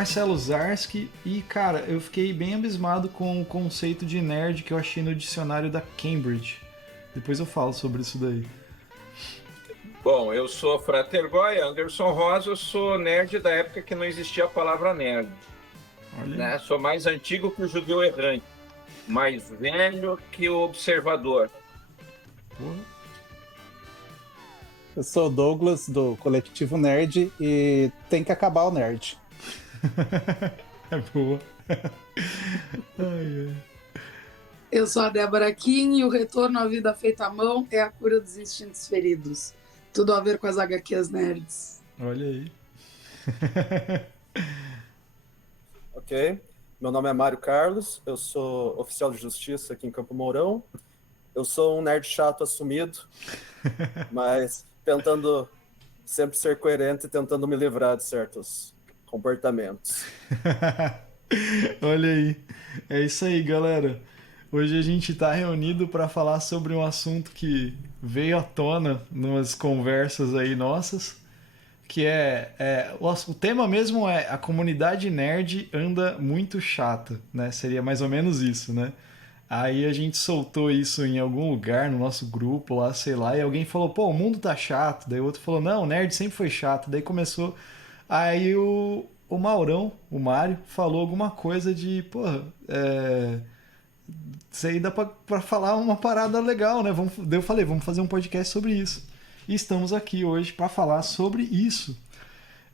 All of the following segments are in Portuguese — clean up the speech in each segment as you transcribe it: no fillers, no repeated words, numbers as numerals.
Marcelo Zarski e, cara, eu fiquei bem abismado com o conceito de nerd que eu achei no dicionário da Cambridge. Depois eu falo sobre isso daí. Bom, eu sou Frater Goy, Anderson Rosa, eu sou nerd da época que não existia a palavra nerd. Né? Sou mais antigo que o judeu errante, mais velho que o observador. Eu sou o Douglas, do Coletivo Nerd, e tem que acabar o nerd. É boa. Ai, ai. Eu sou a Débora Kim e o retorno à vida feita à mão é a cura dos instintos feridos. Tudo a ver com as HQs nerds. Olha aí. Ok. Meu nome é Mário Carlos, eu sou oficial de justiça aqui em Campo Mourão. Eu sou um nerd chato assumido, mas tentando sempre ser coerente e tentando me livrar de certos comportamentos. Olha aí. É isso aí, galera. Hoje a gente está reunido para falar sobre um assunto que veio à tona nas conversas aí nossas, que o tema mesmo é a comunidade nerd anda muito chata, né? Seria mais ou menos isso, né? Aí a gente soltou isso em algum lugar no nosso grupo lá, sei lá, e alguém falou, pô, o mundo tá chato. Daí o outro falou, não, o nerd sempre foi chato. Daí começou. Aí o Maurão, o Mário, falou alguma coisa de, porra, isso aí dá pra falar uma parada legal, né? Daí eu falei, vamos fazer um podcast sobre isso. E estamos aqui hoje para falar sobre isso.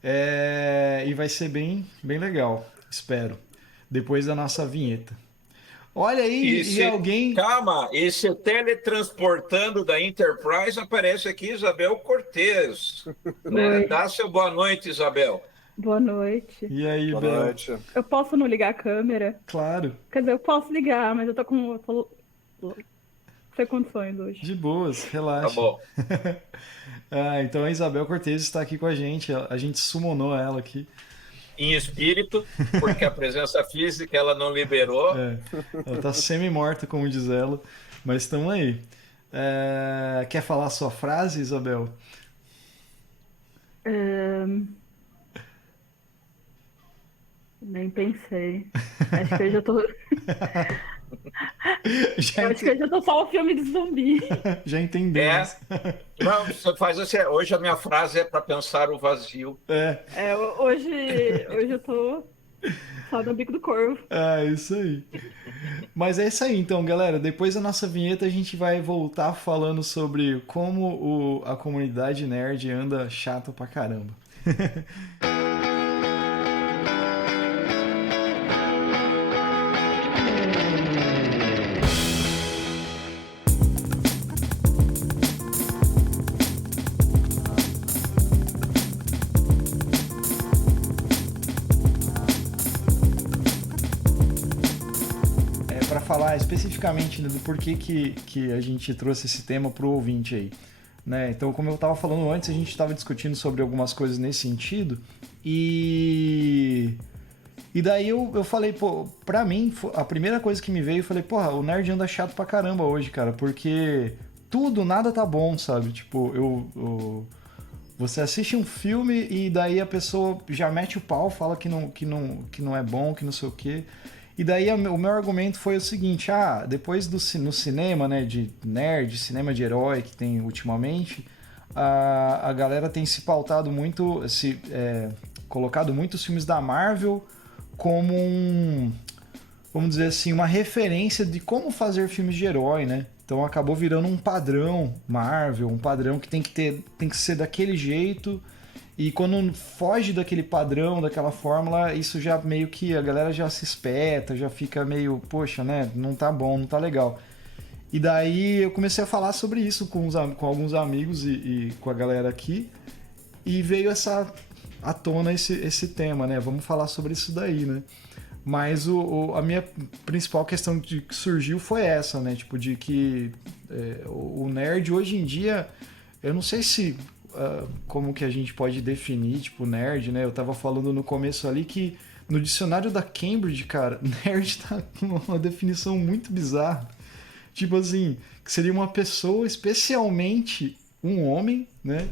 E vai ser bem, bem legal, espero. Depois da nossa vinheta. Olha aí, e alguém... Calma, e se teletransportando da Enterprise aparece aqui Isabel Cortez. Né? Dá seu boa noite, Isabel. Boa noite. E aí, Boa Bel? noite. Eu posso não ligar a câmera? Claro. Quer dizer, eu posso ligar, mas eu tô sem condições hoje. De boas, relaxa. Tá bom. Então a Isabel Cortez está aqui com a gente summonou ela aqui. Em espírito, porque a presença física ela não liberou. Ela tá semi-morta, como diz ela, mas estamos aí. Quer falar a sua frase, Isabel? Nem pensei. Acho que eu já tô. Acho que eu já tô só o filme de zumbi. Já entendemos. Não, você faz assim. Hoje a minha frase é para pensar o vazio. Hoje eu tô só no bico do corvo. Isso aí. Mas é isso aí, então, galera. Depois da nossa vinheta, a gente vai voltar falando sobre como a comunidade nerd anda chata pra caramba. Falar especificamente do porquê que a gente trouxe esse tema pro ouvinte aí, né? Então, como eu estava falando antes, a gente estava discutindo sobre algumas coisas nesse sentido e daí eu falei, pô, pra mim, a primeira coisa que me veio, eu falei, porra, o nerd anda chato pra caramba hoje, cara, porque nada tá bom, sabe? Tipo, você assiste um filme e daí a pessoa já mete o pau, fala que não é bom, que não sei o quê. E daí o meu argumento foi o seguinte, depois no cinema, né, de nerd, cinema de herói que tem ultimamente, a galera tem se pautado muito, colocado muitos filmes da Marvel como vamos dizer assim, uma referência de como fazer filmes de herói, né? Então acabou virando um padrão Marvel, um padrão que tem que ser daquele jeito. E quando foge daquele padrão, daquela fórmula, isso já meio que a galera já se espeta, já fica meio, poxa, né, não tá bom, não tá legal. E daí eu comecei a falar sobre isso com alguns amigos e com a galera aqui, e veio à tona esse tema, né, vamos falar sobre isso daí, né. Mas a minha principal questão que surgiu foi essa, né, tipo, de que o nerd hoje em dia, eu não sei se... como que a gente pode definir, tipo, nerd, né? Eu tava falando no começo ali que no dicionário da Cambridge, cara, nerd tá com uma definição muito bizarra. Tipo assim, que seria uma pessoa, especialmente um homem, né?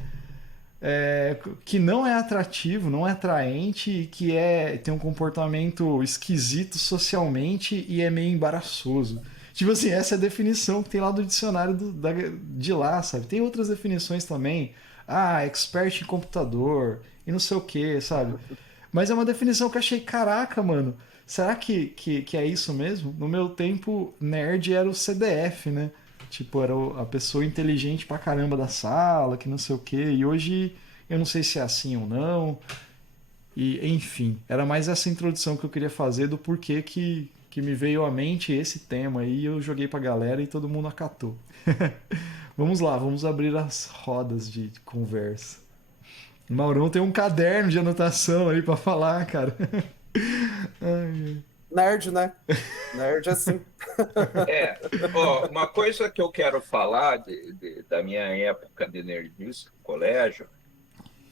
que não é atrativo, não é atraente e que tem um comportamento esquisito socialmente e é meio embaraçoso. Tipo assim, essa é a definição que tem lá do dicionário de lá, sabe? Tem outras definições também. Expert em computador e não sei o que, sabe? Mas é uma definição que eu achei, caraca, mano, será que é isso mesmo? No meu tempo, nerd era o CDF, né? Tipo, era a pessoa inteligente pra caramba da sala, que não sei o quê. E hoje eu não sei se é assim ou não. E, enfim, era mais essa introdução que eu queria fazer do porquê que me veio à mente esse tema aí. E eu joguei pra galera e todo mundo acatou. Vamos lá, vamos abrir as rodas de conversa. O Maurão tem um caderno de anotação aí pra falar, cara. Nerd, né? Nerd assim. Uma coisa que eu quero falar da minha época de nerdice no colégio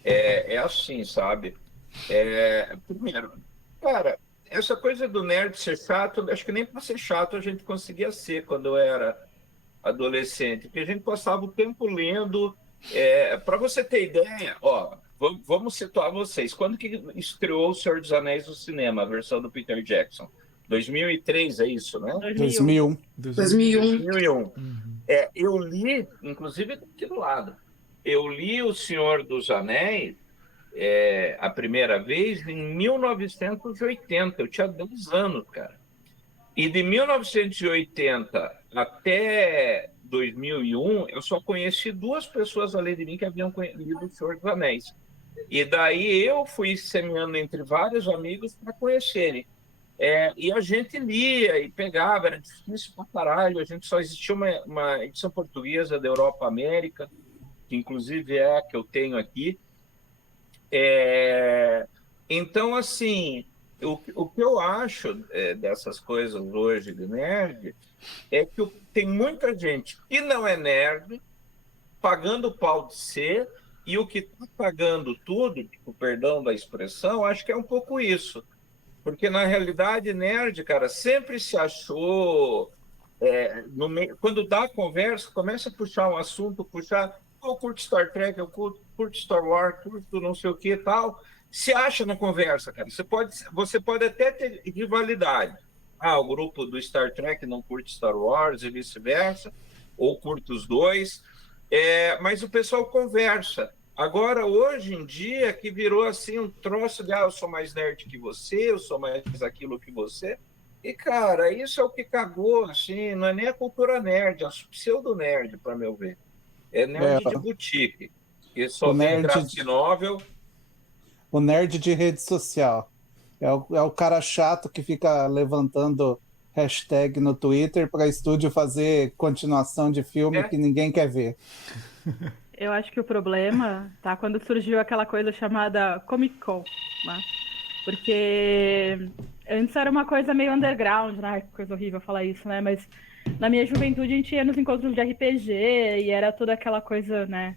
é assim, sabe? Primeiro, cara, essa coisa do nerd ser chato, acho que nem para ser chato a gente conseguia ser quando eu era adolescente, porque a gente passava o tempo lendo. Para você ter ideia, vamos situar vocês. Quando que estreou O Senhor dos Anéis no cinema, a versão do Peter Jackson? 2003, é isso, né? 2001. 2001. Eu li, inclusive aqui do lado, eu li O Senhor dos Anéis a primeira vez em 1980. Eu tinha 10 anos, cara. E de 1980 até 2001, eu só conheci 2 pessoas além de mim que haviam lido O Senhor dos Anéis. E daí eu fui semeando entre vários amigos para conhecerem. E a gente lia e pegava, era difícil pra caralho. A gente só existia uma edição portuguesa da Europa América, que inclusive é a que eu tenho aqui. Então, assim, o que eu acho dessas coisas hoje de nerd é que tem muita gente que não é nerd, pagando o pau de ser, e o que está pagando tudo, o perdão da expressão, acho que é um pouco isso. Porque, na realidade, nerd, cara, sempre se achou... quando dá conversa, começa a puxar um assunto, eu curto Star Trek, eu curto Star Wars, curto não sei o que e tal... Se acha na conversa, cara. Você pode até ter rivalidade. O grupo do Star Trek não curte Star Wars e vice-versa, ou curte os dois, mas o pessoal conversa. Agora, hoje em dia, que virou assim um troço de eu sou mais nerd que você, eu sou mais aquilo que você. E, cara, isso é o que cagou, assim, não é nem a cultura nerd, é a pseudo-nerd, para meu ver. É nerd de boutique, que só vê graphic novel. O nerd de rede social. É o cara chato que fica levantando hashtag no Twitter para estúdio fazer continuação de filme que ninguém quer ver. Eu acho que o problema tá quando surgiu aquela coisa chamada Comic Con, né? Porque antes era uma coisa meio underground, né? Que coisa horrível falar isso, né? Mas na minha juventude a gente ia nos encontros de RPG e era toda aquela coisa, né?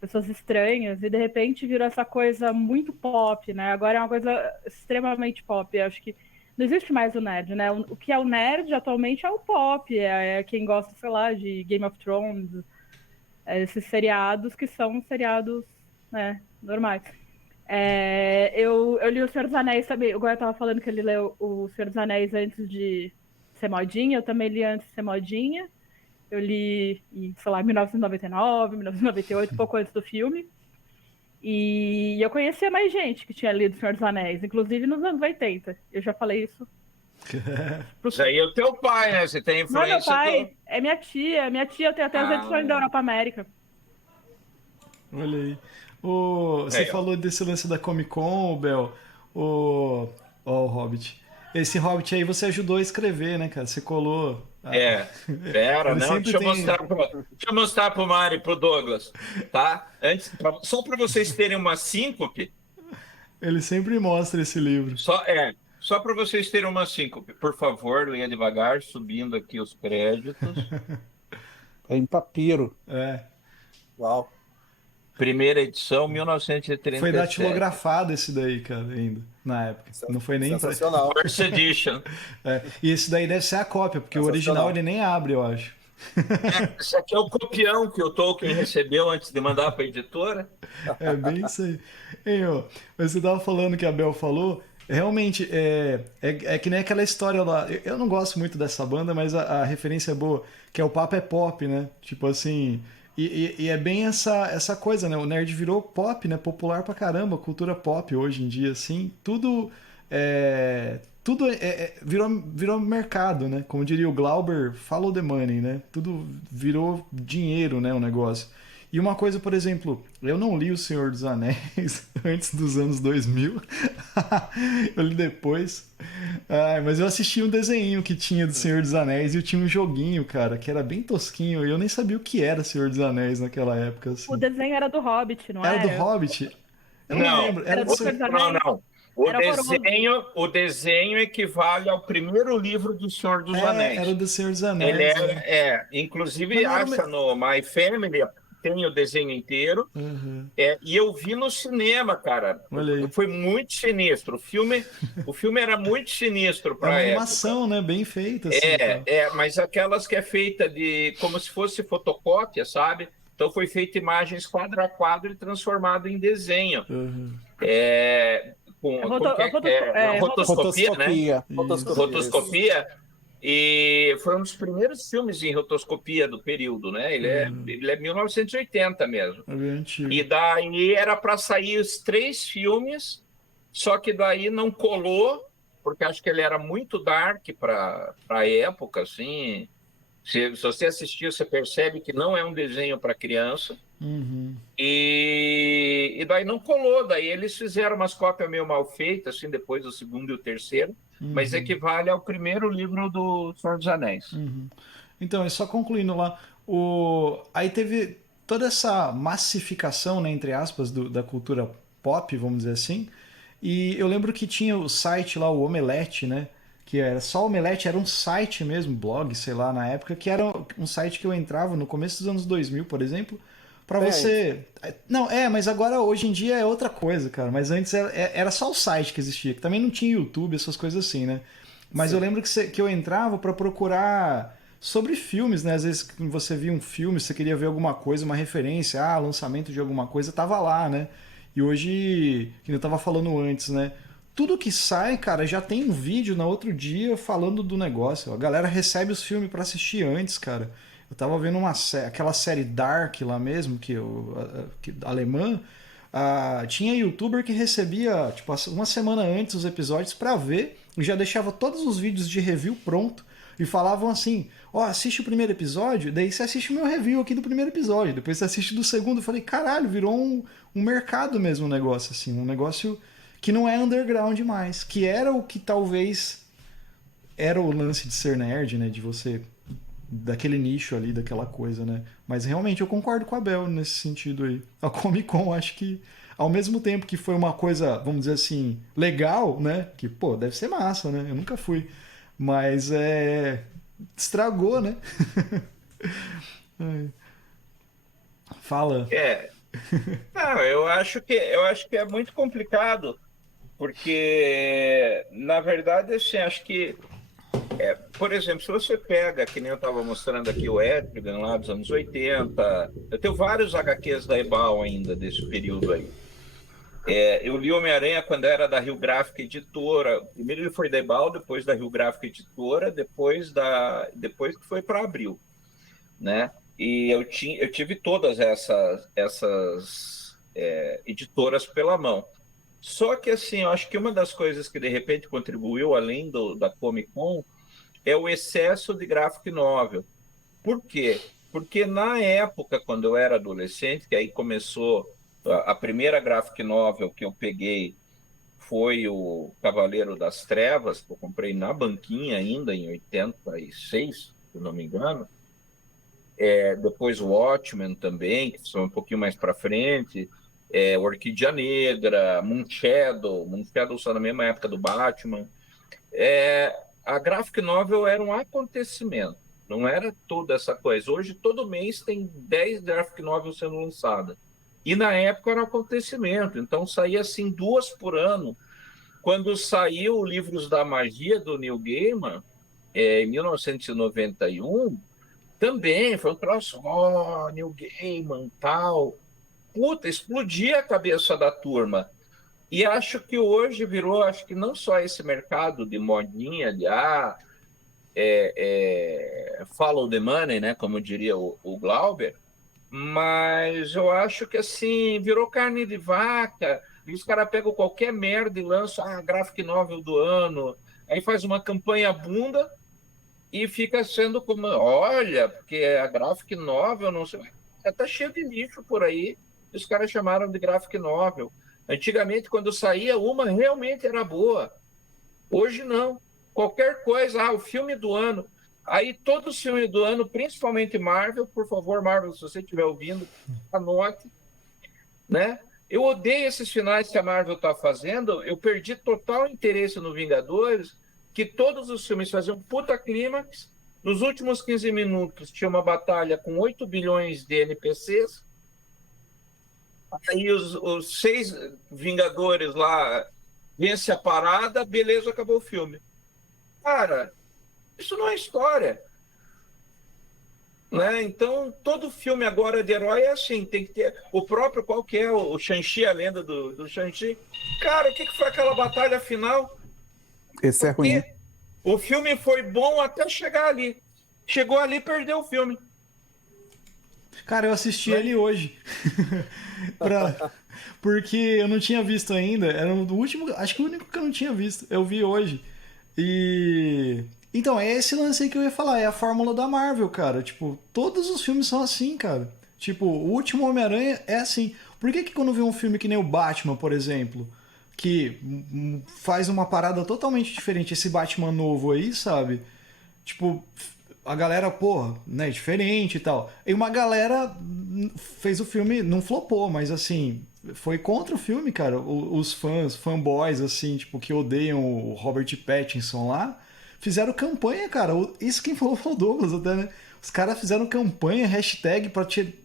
Pessoas estranhas, e de repente virou essa coisa muito pop, né? Agora é uma coisa extremamente pop. Eu acho que não existe mais o nerd, né? O que é o nerd atualmente é o pop, é quem gosta, sei lá, de Game of Thrones, esses seriados que são seriados, né, normais. Eu li O Senhor dos Anéis, sabe? O Goya tava falando que ele leu O Senhor dos Anéis antes de ser modinha, eu também li antes de ser modinha. Eu li, sei lá, em 1999, 1998, pouco antes do filme. E eu conhecia mais gente que tinha lido O Senhor dos Anéis, inclusive nos anos 80. Eu já falei isso. Isso aí é o teu pai, né? Você tem influência. Não, meu pai, é minha tia. Minha tia tem até as edições da Europa América. Olha aí. Você falou desse lance da Comic Con, Bel. O Hobbit. Esse Hobbit aí você ajudou a escrever, né, cara? Você colou. Deixa eu mostrar pro Mário e pro Douglas, tá? Só para vocês terem uma síncope. Ele sempre mostra esse livro. Só para vocês terem uma síncope. Por favor, leia devagar, subindo aqui os créditos. É em papiro. Uau. Primeira edição, 1937. Foi datilografado esse daí, cara, ainda, na época. Não foi nem sensacional. First edition. E esse daí deve ser a cópia, porque o original ele nem abre, eu acho. Esse aqui é o copião que o Tolkien recebeu antes de mandar para a editora. É bem isso aí. Hein, ó, mas você tava falando que a Bel falou, realmente, é que nem aquela história lá. Eu não gosto muito dessa banda, mas a referência é boa, que é o Papa é Pop, né? Tipo assim. E é bem essa coisa, né? O nerd virou pop, né? Popular pra caramba, cultura pop hoje em dia, assim. Virou mercado, né? Como diria o Glauber, follow the money, né? Tudo virou dinheiro, né? O negócio. E uma coisa, por exemplo, eu não li O Senhor dos Anéis antes dos anos 2000. Eu li depois. Mas eu assisti um desenho que tinha do Senhor dos Anéis e eu tinha um joguinho, cara, que era bem tosquinho. E eu nem sabia o que era Senhor dos Anéis naquela época, assim. O desenho era do Hobbit, não Era era? do Hobbit? Eu não Não, lembro. Era do Senhor dos Anéis. não. O desenho equivale ao primeiro livro do Senhor dos Anéis. Era do Senhor dos Anéis. Ele inclusive acha no My Family, tem o desenho inteiro. Uhum. E eu vi no cinema, cara. Olha aí. Foi muito sinistro. O filme era muito sinistro para É uma época. animação, né? Bem feita. Assim, mas aquelas que é feita de como se fosse fotocópia, sabe? Então foi feita imagens quadro a quadro e transformado em desenho. Uhum. Rotoscopia, né? Rotoscopia. E foi um dos primeiros filmes em rotoscopia do período, né? Ele é 1980 mesmo. É bem antigo. E daí era para sair os 3 filmes, só que daí não colou, porque acho que ele era muito dark para a época, assim. Se você assistir, você percebe que não é um desenho para criança. Uhum. E daí não colou. Daí eles fizeram umas cópias meio mal feitas, assim, depois do segundo e o terceiro. Uhum. Mas equivale ao primeiro livro do Senhor dos Anéis. Uhum. Então, só concluindo lá, aí teve toda essa massificação, né, entre aspas, da cultura pop, vamos dizer assim. E eu lembro que tinha o site lá, o Omelete, né? Que era só o Omelete, era um site mesmo, blog, sei lá, na época, que era um site que eu entrava no começo dos anos 2000, por exemplo, para você... Não, mas agora, hoje em dia, é outra coisa, cara. Mas antes era só o site que existia, que também não tinha YouTube, essas coisas assim, né? Mas sim, eu lembro que eu entrava para procurar sobre filmes, né? Às vezes você via um filme, você queria ver alguma coisa, uma referência, lançamento de alguma coisa, tava lá, né? E hoje, que eu tava falando antes, né? Tudo que sai, cara, já tem um vídeo no outro dia falando do negócio. A galera recebe os filmes para assistir antes, cara. Eu tava vendo aquela série Dark lá mesmo, que alemã. Tinha youtuber que recebia, tipo, uma semana antes os episódios para ver e já deixava todos os vídeos de review pronto e falavam assim: assiste o primeiro episódio, daí você assiste o meu review aqui do primeiro episódio, depois você assiste do segundo. Eu falei, caralho, virou um mercado mesmo o negócio, assim, um negócio que não é underground mais, que era o que talvez era o lance de ser nerd, né, de você, daquele nicho ali, daquela coisa, né, mas realmente eu concordo com a Bel nesse sentido aí. A Comic Con, acho que ao mesmo tempo que foi uma coisa, vamos dizer assim, legal, né, que, pô, deve ser massa, né, eu nunca fui, mas estragou, né. Fala. Não, eu acho que é muito complicado, porque, na verdade, assim, acho que, por exemplo, se você pega, que nem eu estava mostrando aqui, o Etrigan lá dos anos 80, eu tenho vários HQs da Ebal ainda, desse período aí. Eu li Homem-Aranha quando era da Rio Gráfica Editora. Primeiro ele foi da Ebal, depois da Rio Gráfica Editora, depois que foi para Abril, né? E eu tive todas essas editoras pela mão. Só que, assim, eu acho que uma das coisas que, de repente, contribuiu, além da Comic Con, é o excesso de graphic novel. Por quê? Porque, na época, quando eu era adolescente, que aí começou a primeira graphic novel que eu peguei, foi o Cavaleiro das Trevas, que eu comprei na banquinha ainda, em 86, se não me engano. Depois o Watchmen também, que são um pouquinho mais para frente, Orquídea Negra, Moonshadow só na mesma época do Batman. A graphic novel era um acontecimento, não era toda essa coisa. Hoje, todo mês, tem 10 graphic novels sendo lançadas. E na época era um acontecimento, então saía assim 2 por ano. Quando saiu Livros da Magia do Neil Gaiman, em 1991, Também foi um troço, Neil Gaiman, tal. Puta, explodia a cabeça da turma. E acho que hoje virou, acho que não só esse mercado de modinha, de follow the money, né, como diria o Glauber, mas eu acho que assim, virou carne de vaca, e os caras pegam qualquer merda e lançam a graphic novel do ano, aí faz uma campanha bunda e fica sendo como, olha, porque a graphic novel, não sei, tá cheio de lixo por aí, e os caras chamaram de graphic novel. Antigamente, quando saía uma, realmente era boa. Hoje não. Qualquer coisa, o filme do ano. Aí todos os filmes do ano, principalmente Marvel, por favor, Marvel, se você estiver ouvindo, anote, né? Eu odeio esses finais que a Marvel está fazendo. Eu perdi total interesse no Vingadores, que todos os filmes faziam puta clímax. Nos últimos 15 minutos tinha uma batalha com 8 bilhões de NPCs. Aí os 6 Vingadores lá vence a parada, beleza, acabou o filme. Cara, isso não é história. Né? Então, todo filme agora de herói é assim, tem que ter o próprio, qual que é o Shang-Chi, a lenda do Shang-Chi. Cara, o que foi aquela batalha final? Esse é ruim. O filme foi bom até chegar ali. Chegou ali e perdeu o filme. Cara, eu assisti ele hoje. Porque eu não tinha visto ainda. Era o último, acho que o único que eu não tinha visto. Eu vi hoje. E. Então, é esse lance aí que eu ia falar. É a fórmula da Marvel, cara. Tipo, todos os filmes são assim, cara. Tipo, o último Homem-Aranha é assim. Por que quando vê um filme que nem o Batman, por exemplo, que faz uma parada totalmente diferente, esse Batman novo aí, sabe? Tipo, a galera, porra, né, diferente e tal. E uma galera fez o filme, não flopou, mas assim, foi contra o filme, cara. Os fanboys, assim, tipo, que odeiam o Robert Pattinson lá, fizeram campanha, cara. Isso quem falou foi o Douglas até, né? Os caras fizeram campanha, hashtag,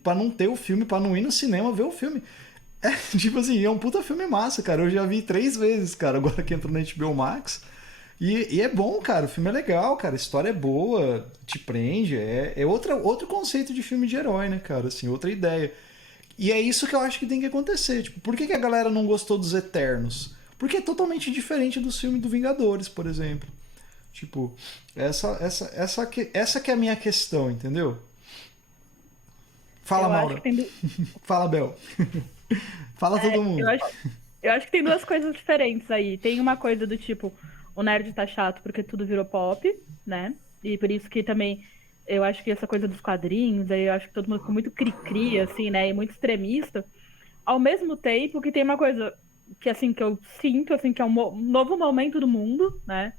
pra não ter o filme, pra não ir no cinema ver o filme. É, tipo assim, é um puta filme massa, cara. Eu já vi 3 vezes, cara, agora que entrou na HBO Max. E é bom, cara. O filme é legal, cara. A história é boa, te prende. É outro conceito de filme de herói, né, cara? Assim, outra ideia. E é isso que eu acho que tem que acontecer. Tipo, por que a galera não gostou dos Eternos? Porque é totalmente diferente do filme do Vingadores, por exemplo. Tipo, essa que é a minha questão, entendeu? Fala, Maura. Fala, Bel. Fala todo mundo. Eu acho que tem 2 coisas diferentes aí. Tem uma coisa do tipo, o nerd tá chato porque tudo virou pop, né? E por isso que também eu acho que essa coisa dos quadrinhos, aí eu acho que todo mundo ficou muito cri-cri, assim, né? E muito extremista. Ao mesmo tempo que tem uma coisa que, assim, que eu sinto, assim, que é um novo momento do mundo, né?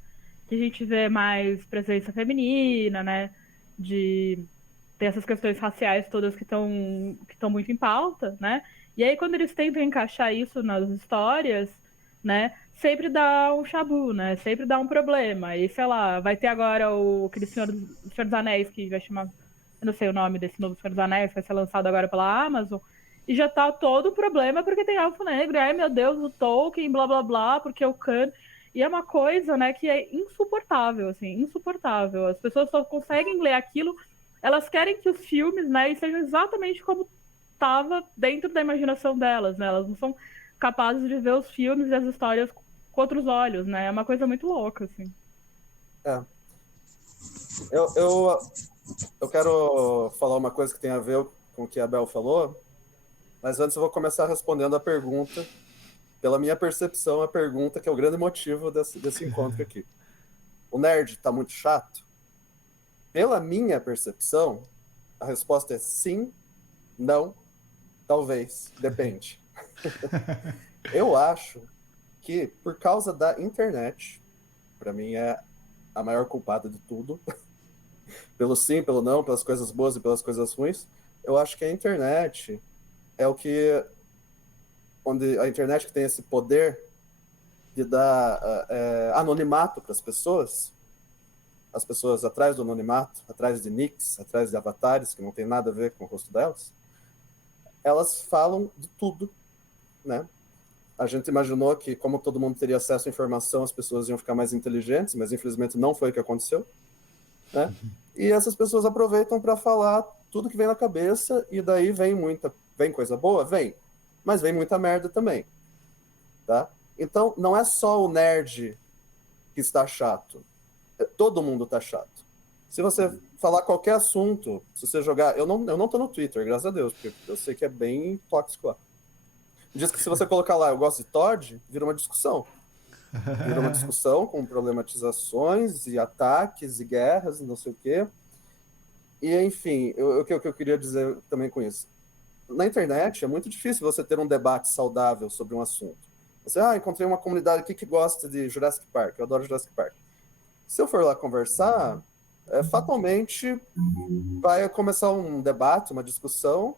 Que a gente vê mais presença feminina, né? De ter essas questões raciais todas que estão muito em pauta, né? E aí, quando eles tentam encaixar isso nas histórias, né? Sempre dá um chabu, né? Sempre dá um problema. E, sei lá, vai ter agora aquele Senhor dos Anéis, que vai chamar... Eu não sei o nome desse novo Senhor dos Anéis, vai ser lançado agora pela Amazon. E já tá todo o problema porque tem Elfo Negro. Ai, meu Deus, o Tolkien, blá, blá, blá, porque o Khan... E é uma coisa, né, que é insuportável, assim, insuportável. As pessoas só conseguem ler aquilo, elas querem que os filmes, né, sejam exatamente como estava dentro da imaginação delas, né? Elas não são capazes de ver os filmes e as histórias com outros olhos, né? É uma coisa muito louca, assim. É. Eu quero falar uma coisa que tem a ver com o que a Bel falou, mas antes eu vou começar respondendo a pergunta, pela minha percepção, a pergunta que é o grande motivo desse encontro aqui. O nerd tá muito chato? Pela minha percepção, a resposta é sim, não, talvez, depende. Eu acho que, por causa da internet, para mim é a maior culpada de tudo, pelo sim, pelo não, pelas coisas boas e pelas coisas ruins, eu acho que a internet é onde a internet que tem esse poder de dar anonimato para as pessoas atrás do anonimato, atrás de nicks, atrás de avatares, que não tem nada a ver com o rosto delas, elas falam de tudo, né? A gente imaginou que, como todo mundo teria acesso à informação, as pessoas iam ficar mais inteligentes, mas infelizmente não foi o que aconteceu. né? E essas pessoas aproveitam para falar tudo que vem na cabeça, e daí vem coisa boa? Vem. Mas vem muita merda também. Tá? Então, não é só o nerd que está chato. Todo mundo está chato. Se você falar qualquer assunto, se você jogar... Eu não tô no Twitter, graças a Deus, porque eu sei que é bem tóxico lá. Diz que se você colocar lá, eu gosto de Todd, vira uma discussão. Vira uma discussão com problematizações e ataques e guerras e não sei o quê. E, enfim, o que eu queria dizer também com isso? Na internet é muito difícil você ter um debate saudável sobre um assunto. Você, encontrei uma comunidade aqui que gosta de Jurassic Park, eu adoro Jurassic Park. Se eu for lá conversar, fatalmente vai começar um debate, uma discussão,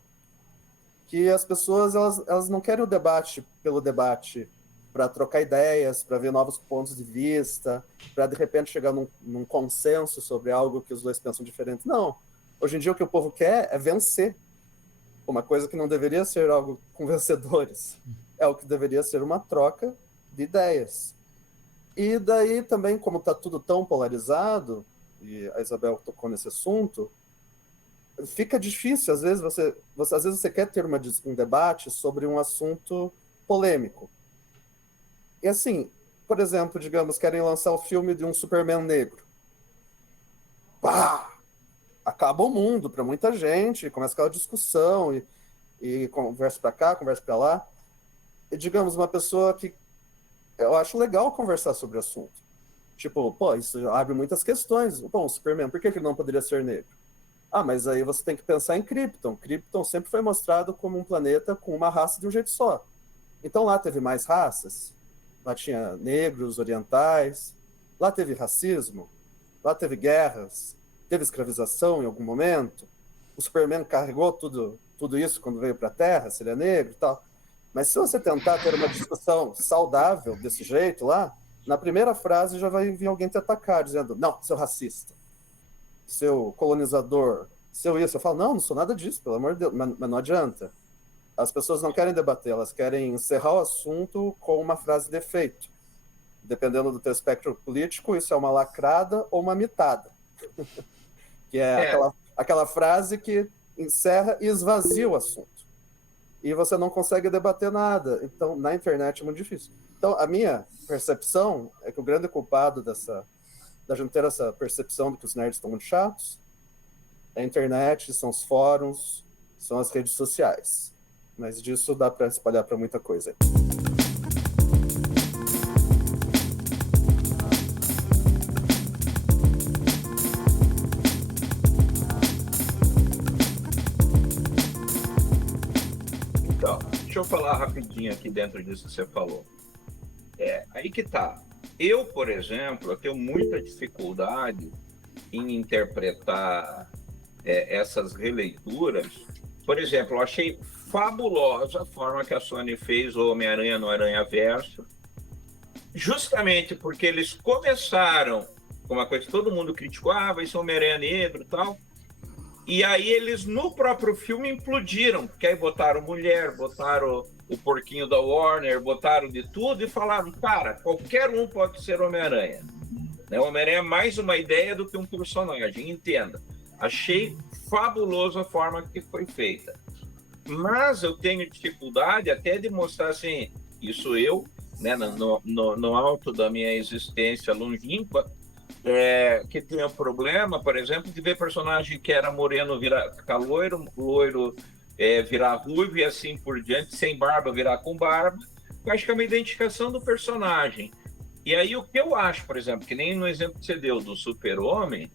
que as pessoas elas não querem o debate pelo debate, para trocar ideias, para ver novos pontos de vista, para de repente chegar num consenso sobre algo que os dois pensam diferente. Não. Hoje em dia o que o povo quer é vencer. Uma coisa que não deveria ser algo com vencedores. É o que deveria ser uma troca de ideias. E daí também, como está tudo tão polarizado, e a Isabel tocou nesse assunto, fica difícil. Às vezes você quer ter um debate sobre um assunto polêmico. E assim, por exemplo, digamos, querem lançar o filme de um Superman negro. Pá! Acaba o mundo para muita gente, começa aquela discussão, e conversa para cá, conversa para lá. E, digamos, uma pessoa que eu acho legal conversar sobre o assunto. Tipo, isso abre muitas questões. Bom, o Superman, por que ele não poderia ser negro? Mas aí você tem que pensar em Krypton. Krypton sempre foi mostrado como um planeta com uma raça de um jeito só. Então lá teve mais raças. Lá tinha negros, orientais. Lá teve racismo. Lá teve guerras. Teve escravização em algum momento. O Superman carregou tudo isso quando veio para a Terra, se ele é negro e tal. Mas se você tentar ter uma discussão saudável desse jeito lá, na primeira frase já vai vir alguém te atacar, dizendo, não, seu racista, seu colonizador, seu isso. Eu falo, não sou nada disso, pelo amor de Deus. Mas não adianta. As pessoas não querem debater, elas querem encerrar o assunto com uma frase de efeito. Dependendo do teu espectro político, isso é uma lacrada ou uma mitada. Que é aquela frase que encerra e esvazia o assunto. E você não consegue debater nada. Então, na internet é muito difícil. Então, a minha percepção é que o grande culpado da gente ter essa percepção de que os nerds estão muito chatos é a internet, são os fóruns, são as redes sociais. Mas disso dá para espalhar para muita coisa. Deixa eu falar rapidinho aqui dentro disso que você falou. Aí que tá. Eu, por exemplo, eu tenho muita dificuldade em interpretar essas releituras. Por exemplo, eu achei fabulosa a forma que a Sony fez o Homem-Aranha no Aranhaverso, justamente porque eles começaram com uma coisa que todo mundo criticou, vai ser Homem-Aranha negro e tal. E aí eles, no próprio filme, implodiram, porque aí botaram mulher, botaram o porquinho da Warner, botaram de tudo e falaram, cara, qualquer um pode ser Homem-Aranha. O Homem-Aranha é mais uma ideia do que um personagem, entenda. Achei fabuloso a forma que foi feita. Mas eu tenho dificuldade até de mostrar, assim, isso eu, no alto da minha existência longínqua, que tem um problema, por exemplo, de ver personagem que era moreno ficar loiro, loiro virar ruivo e assim por diante, sem barba virar com barba. Eu acho que é uma identificação do personagem. E aí o que eu acho, por exemplo, que nem no exemplo que você deu do Super-Homem,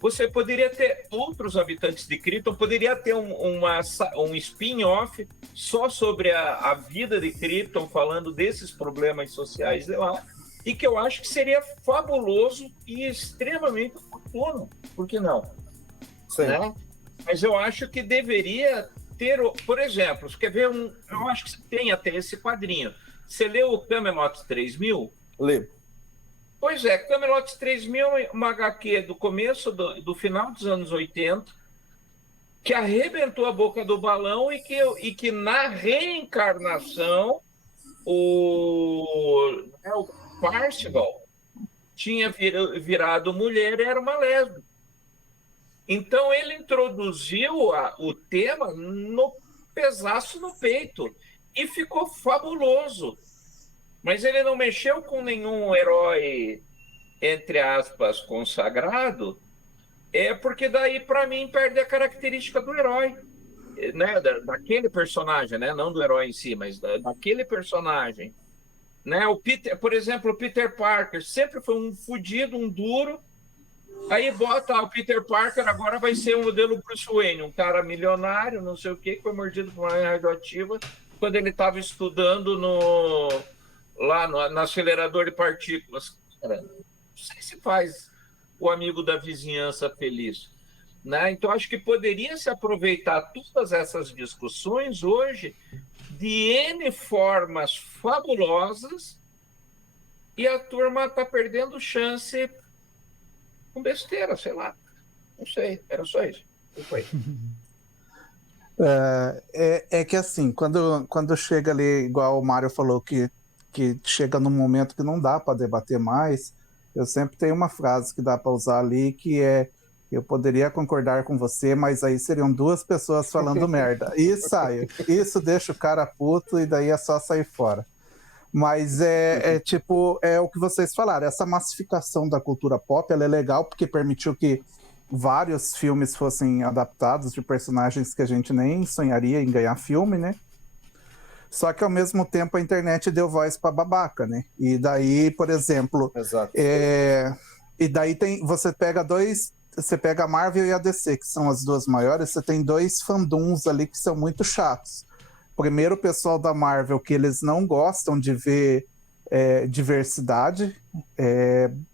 você poderia ter outros habitantes de Krypton, poderia ter um spin-off só sobre a vida de Krypton, falando desses problemas sociais de lá, e que eu acho que seria fabuloso e extremamente oportuno. Por que não? Sim. Né? Mas eu acho que deveria ter... Por exemplo, você quer ver eu acho que você tem até esse quadrinho. Você leu o Camelot 3000? Li. Pois é, Camelot 3000 é uma HQ do começo, do final dos anos 80, que arrebentou a boca do balão e que na reencarnação o Parcival tinha virado mulher e era uma lésbica. Então ele introduziu o tema no pesaço no peito e ficou fabuloso. Mas ele não mexeu com nenhum herói, entre aspas, consagrado, porque daí, para mim, perde a característica do herói, né? Daquele personagem, né? Não do herói em si, mas daquele personagem. Né? O Peter, por exemplo, o Peter Parker sempre foi um fudido, um duro. Aí bota o Peter Parker, agora vai ser um modelo Bruce Wayne, um cara milionário, não sei o quê, que foi mordido por uma aranha radioativa quando ele estava estudando lá no acelerador de partículas. Cara, não sei se faz o amigo da vizinhança feliz. Né? Então, acho que poderia se aproveitar todas essas discussões hoje de N formas fabulosas e a turma está perdendo chance com besteira, sei lá. Não sei, era só isso. Não foi. É que assim, quando chega ali, igual o Mário falou, que chega num momento que não dá para debater mais, eu sempre tenho uma frase que dá para usar ali, que é: eu poderia concordar com você, mas aí seriam duas pessoas falando merda. E saio. Isso deixa o cara puto e daí é só sair fora. Mas tipo, é o que vocês falaram, essa massificação da cultura pop, ela é legal porque permitiu que vários filmes fossem adaptados de personagens que a gente nem sonharia em ganhar filme, né? Só que ao mesmo tempo a internet deu voz pra babaca, né? E daí, por exemplo, Exato. e daí você pega a Marvel e a DC, que são as duas maiores, você tem dois fandoms ali que são muito chatos. Primeiro, o pessoal da Marvel, que eles não gostam de ver diversidade,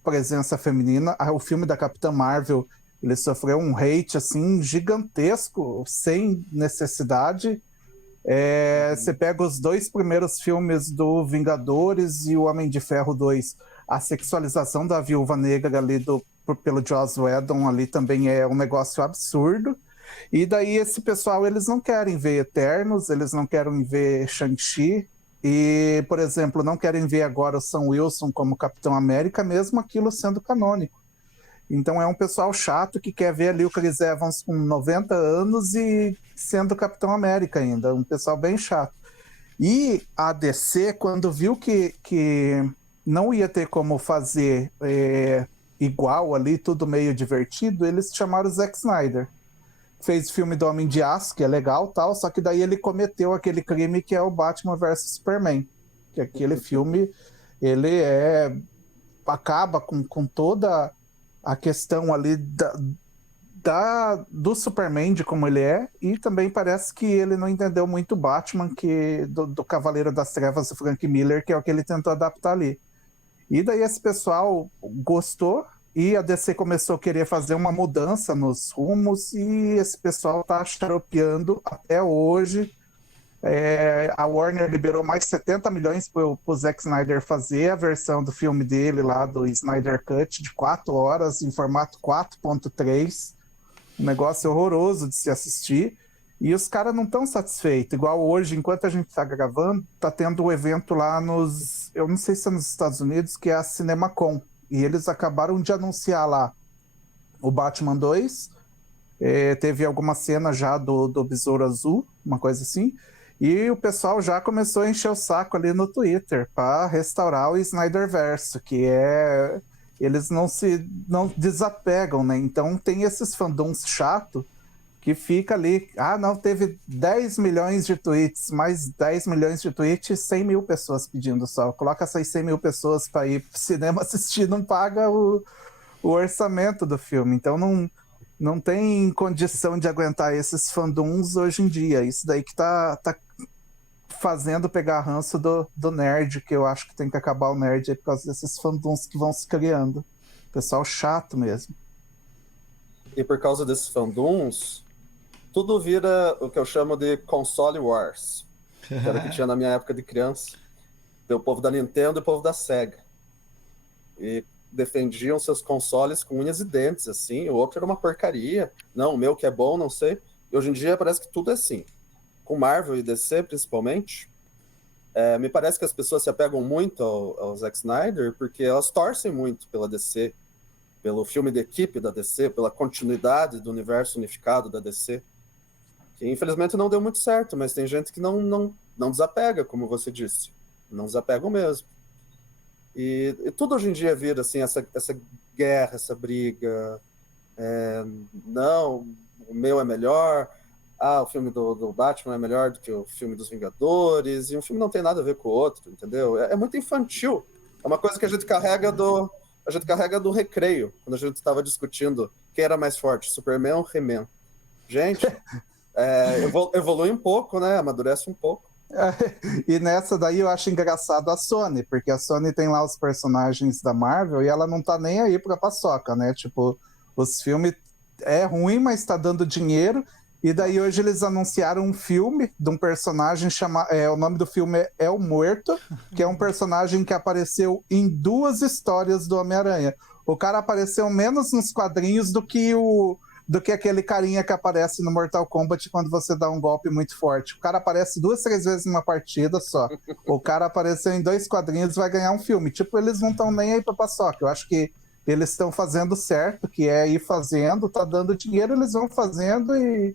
presença feminina. O filme da Capitã Marvel, ele sofreu um hate assim gigantesco, sem necessidade. Você pega os dois primeiros filmes do Vingadores e o Homem de Ferro 2, a sexualização da Viúva Negra ali pelo Joss Whedon ali também é um negócio absurdo. E daí esse pessoal, eles não querem ver Eternos, eles não querem ver Shang-Chi, e, por exemplo, não querem ver agora o Sam Wilson como Capitão América, mesmo aquilo sendo canônico. Então é um pessoal chato que quer ver ali o Chris Evans com 90 anos e sendo Capitão América ainda, um pessoal bem chato. E a DC, quando viu que não ia ter como fazer igual ali, tudo meio divertido, eles chamaram o Zack Snyder. Fez o filme do Homem de Aço, que é legal, tal, só que daí ele cometeu aquele crime que é o Batman vs Superman. Que aquele filme, ele acaba com toda a questão ali do Superman, de como ele é, e também parece que ele não entendeu muito o Batman do Cavaleiro das Trevas, do Frank Miller, que é o que ele tentou adaptar ali. E daí esse pessoal gostou, e a DC começou a querer fazer uma mudança nos rumos, e esse pessoal tá xaropeando até hoje. A Warner liberou mais 70 milhões pro Zack Snyder fazer a versão do filme dele lá, do Snyder Cut, de 4 horas, em formato 4.3. Um negócio horroroso de se assistir. E os caras não estão satisfeitos. Igual hoje, enquanto a gente está gravando, tá tendo um evento lá eu não sei se é nos Estados Unidos, que é a CinemaCon. E eles acabaram de anunciar lá o Batman 2. Teve alguma cena já do Besouro Azul, uma coisa assim. E o pessoal já começou a encher o saco ali no Twitter para restaurar o Snyderverse, que eles não desapegam, né? Então tem esses fandoms chato que fica ali, não, teve 10 milhões de tweets, mais 10 milhões de tweets, 100 mil pessoas pedindo só. Coloca essas 100 mil pessoas para ir pro cinema assistir, não paga o orçamento do filme. Então não tem condição de aguentar esses fandoms hoje em dia. Isso daí que tá fazendo pegar ranço do nerd, que eu acho que tem que acabar o nerd aí por causa desses fandoms que vão se criando. Pessoal chato mesmo. E por causa desses fandoms, tudo vira o que eu chamo de console wars, que era o que tinha na minha época de criança. O povo da Nintendo e o povo da Sega. E defendiam seus consoles com unhas e dentes, assim. O outro era uma porcaria. Não, o meu que é bom, não sei. E hoje em dia parece que tudo é assim. Com Marvel e DC, principalmente, me parece que as pessoas se apegam muito ao Zack Snyder porque elas torcem muito pela DC. pelo filme de equipe da DC, pela continuidade do universo unificado da DC, que infelizmente não deu muito certo, mas tem gente que não desapega, como você disse. Não desapegam mesmo. E tudo hoje em dia vira assim, essa guerra, essa briga. Não, o meu é melhor. O filme do Batman é melhor do que o filme dos Vingadores. E um filme não tem nada a ver com o outro, entendeu? É muito infantil. É uma coisa que a gente carrega do recreio, quando a gente estava discutindo quem era mais forte, Superman ou He-Man. Gente, evolui um pouco, né? Amadurece um pouco. E nessa daí eu acho engraçado a Sony, porque a Sony tem lá os personagens da Marvel e ela não tá nem aí pra paçoca, né? Tipo, os filmes é ruim, mas tá dando dinheiro. E daí hoje eles anunciaram um filme de um personagem chamado... o nome do filme é El Muerto, que é um personagem que apareceu em 2 histórias do Homem-Aranha. O cara apareceu menos nos quadrinhos do que aquele carinha que aparece no Mortal Kombat quando você dá um golpe muito forte. O cara aparece 2, 3 vezes numa partida só. O cara apareceu em 2 quadrinhos e vai ganhar um filme. Tipo, eles não estão nem aí pra paçoca. Eu acho que eles estão fazendo certo, que é ir fazendo, tá dando dinheiro, eles vão fazendo e...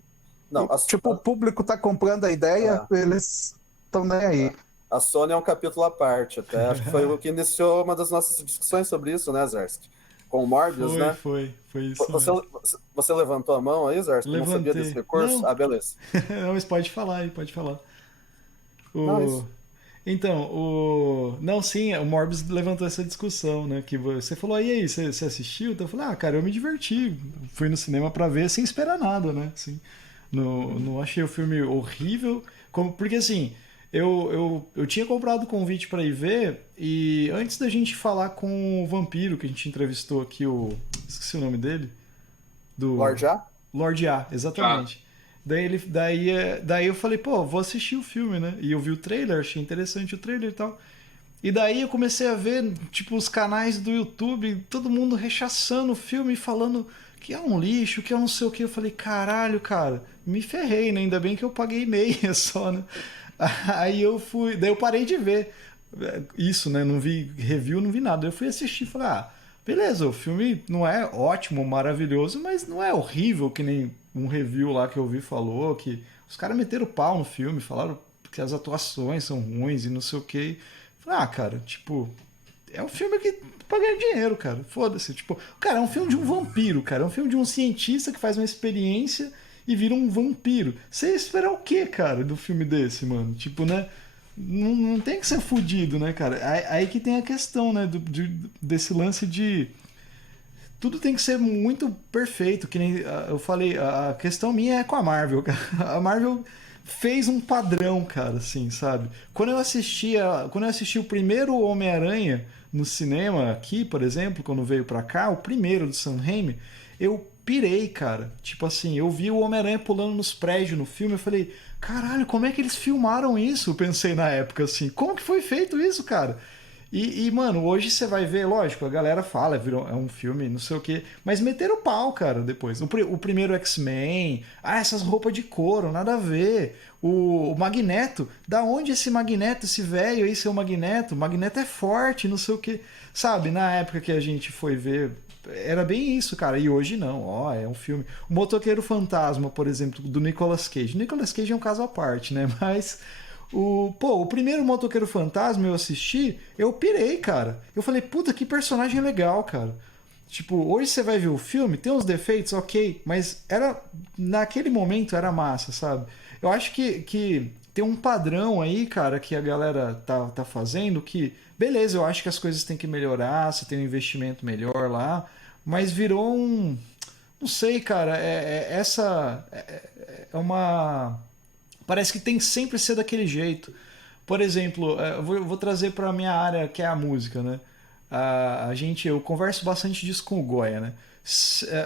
Não, o público tá comprando a ideia, eles estão nem aí. A Sony é um capítulo à parte, até. Acho que foi o que iniciou uma das nossas discussões sobre isso, né, Zersk? Com o Morbius, né? Foi isso. Você levantou a mão aí, Zersk? Não sabia desse recurso? Não. Beleza. Não, mas pode falar aí, pode falar. Não, Então, Não, sim, o Morbius levantou essa discussão, né? Que você falou, e aí, você assistiu? Então eu falei, cara, eu me diverti. Fui no cinema pra ver sem esperar nada, né? Assim, não achei o filme horrível. Porque assim, eu tinha comprado o convite pra ir ver, e antes da gente falar com o vampiro que a gente entrevistou aqui, esqueci o nome dele. Lord A? Lord A, exatamente. Daí eu falei, vou assistir o filme, né? E eu vi o trailer, achei interessante o trailer e tal. E daí eu comecei a ver, tipo, os canais do YouTube, todo mundo rechaçando o filme, falando que é um lixo, que é não sei o que. Eu falei, caralho, cara, me ferrei, né? Ainda bem que eu paguei meia só, né? Daí eu parei de ver isso, né? Não vi review, não vi nada. Eu fui assistir e falei, beleza, o filme não é ótimo, maravilhoso, mas não é horrível, que nem um review lá que eu vi falou, que os caras meteram o pau no filme, falaram que as atuações são ruins e não sei o que. Falei, cara, tipo, é um filme que pra ganhar dinheiro, cara, foda-se. Tipo, cara, é um filme de um vampiro, cara, é um filme de um cientista que faz uma experiência e vira um vampiro. Você ia esperar o quê, cara, do filme desse, mano? Tipo, né? Não tem que ser fudido, né, cara? Aí que tem a questão, né, desse lance de... Tudo tem que ser muito perfeito, que nem eu falei, a questão minha é com a Marvel. A Marvel fez um padrão, cara, assim, sabe? Quando eu assisti o primeiro Homem-Aranha no cinema aqui, por exemplo, quando veio pra cá, o primeiro do Sam Raimi, eu pirei, cara. Tipo assim, eu vi o Homem-Aranha pulando nos prédios no filme, eu falei, caralho, como é que eles filmaram isso? Eu pensei na época, assim, como que foi feito isso, cara? Mano, hoje você vai ver, lógico, a galera fala, é um filme, não sei o quê, mas meteram o pau, cara, depois. O primeiro X-Men, essas roupas de couro, nada a ver. O Magneto, da onde esse Magneto, esse velho aí, seu Magneto? O Magneto é forte, não sei o quê. Sabe, na época que a gente foi ver, era bem isso, cara, e hoje não, é um filme. O Motoqueiro Fantasma, por exemplo, do Nicolas Cage. O Nicolas Cage é um caso à parte, né, mas... o primeiro Motoqueiro Fantasma eu assisti, eu pirei, cara. Eu falei, puta, que personagem legal, cara. Tipo, hoje você vai ver o filme, tem uns defeitos, ok, mas naquele momento era massa, sabe? Eu acho que tem um padrão aí, cara, que a galera tá fazendo, que, beleza, eu acho que as coisas têm que melhorar, você tem um investimento melhor lá, mas virou um... Não sei, cara, essa é uma... Parece que tem que sempre ser daquele jeito. Por exemplo, eu vou trazer para a minha área, que é a música, né? Eu converso bastante disso com o Goya, né?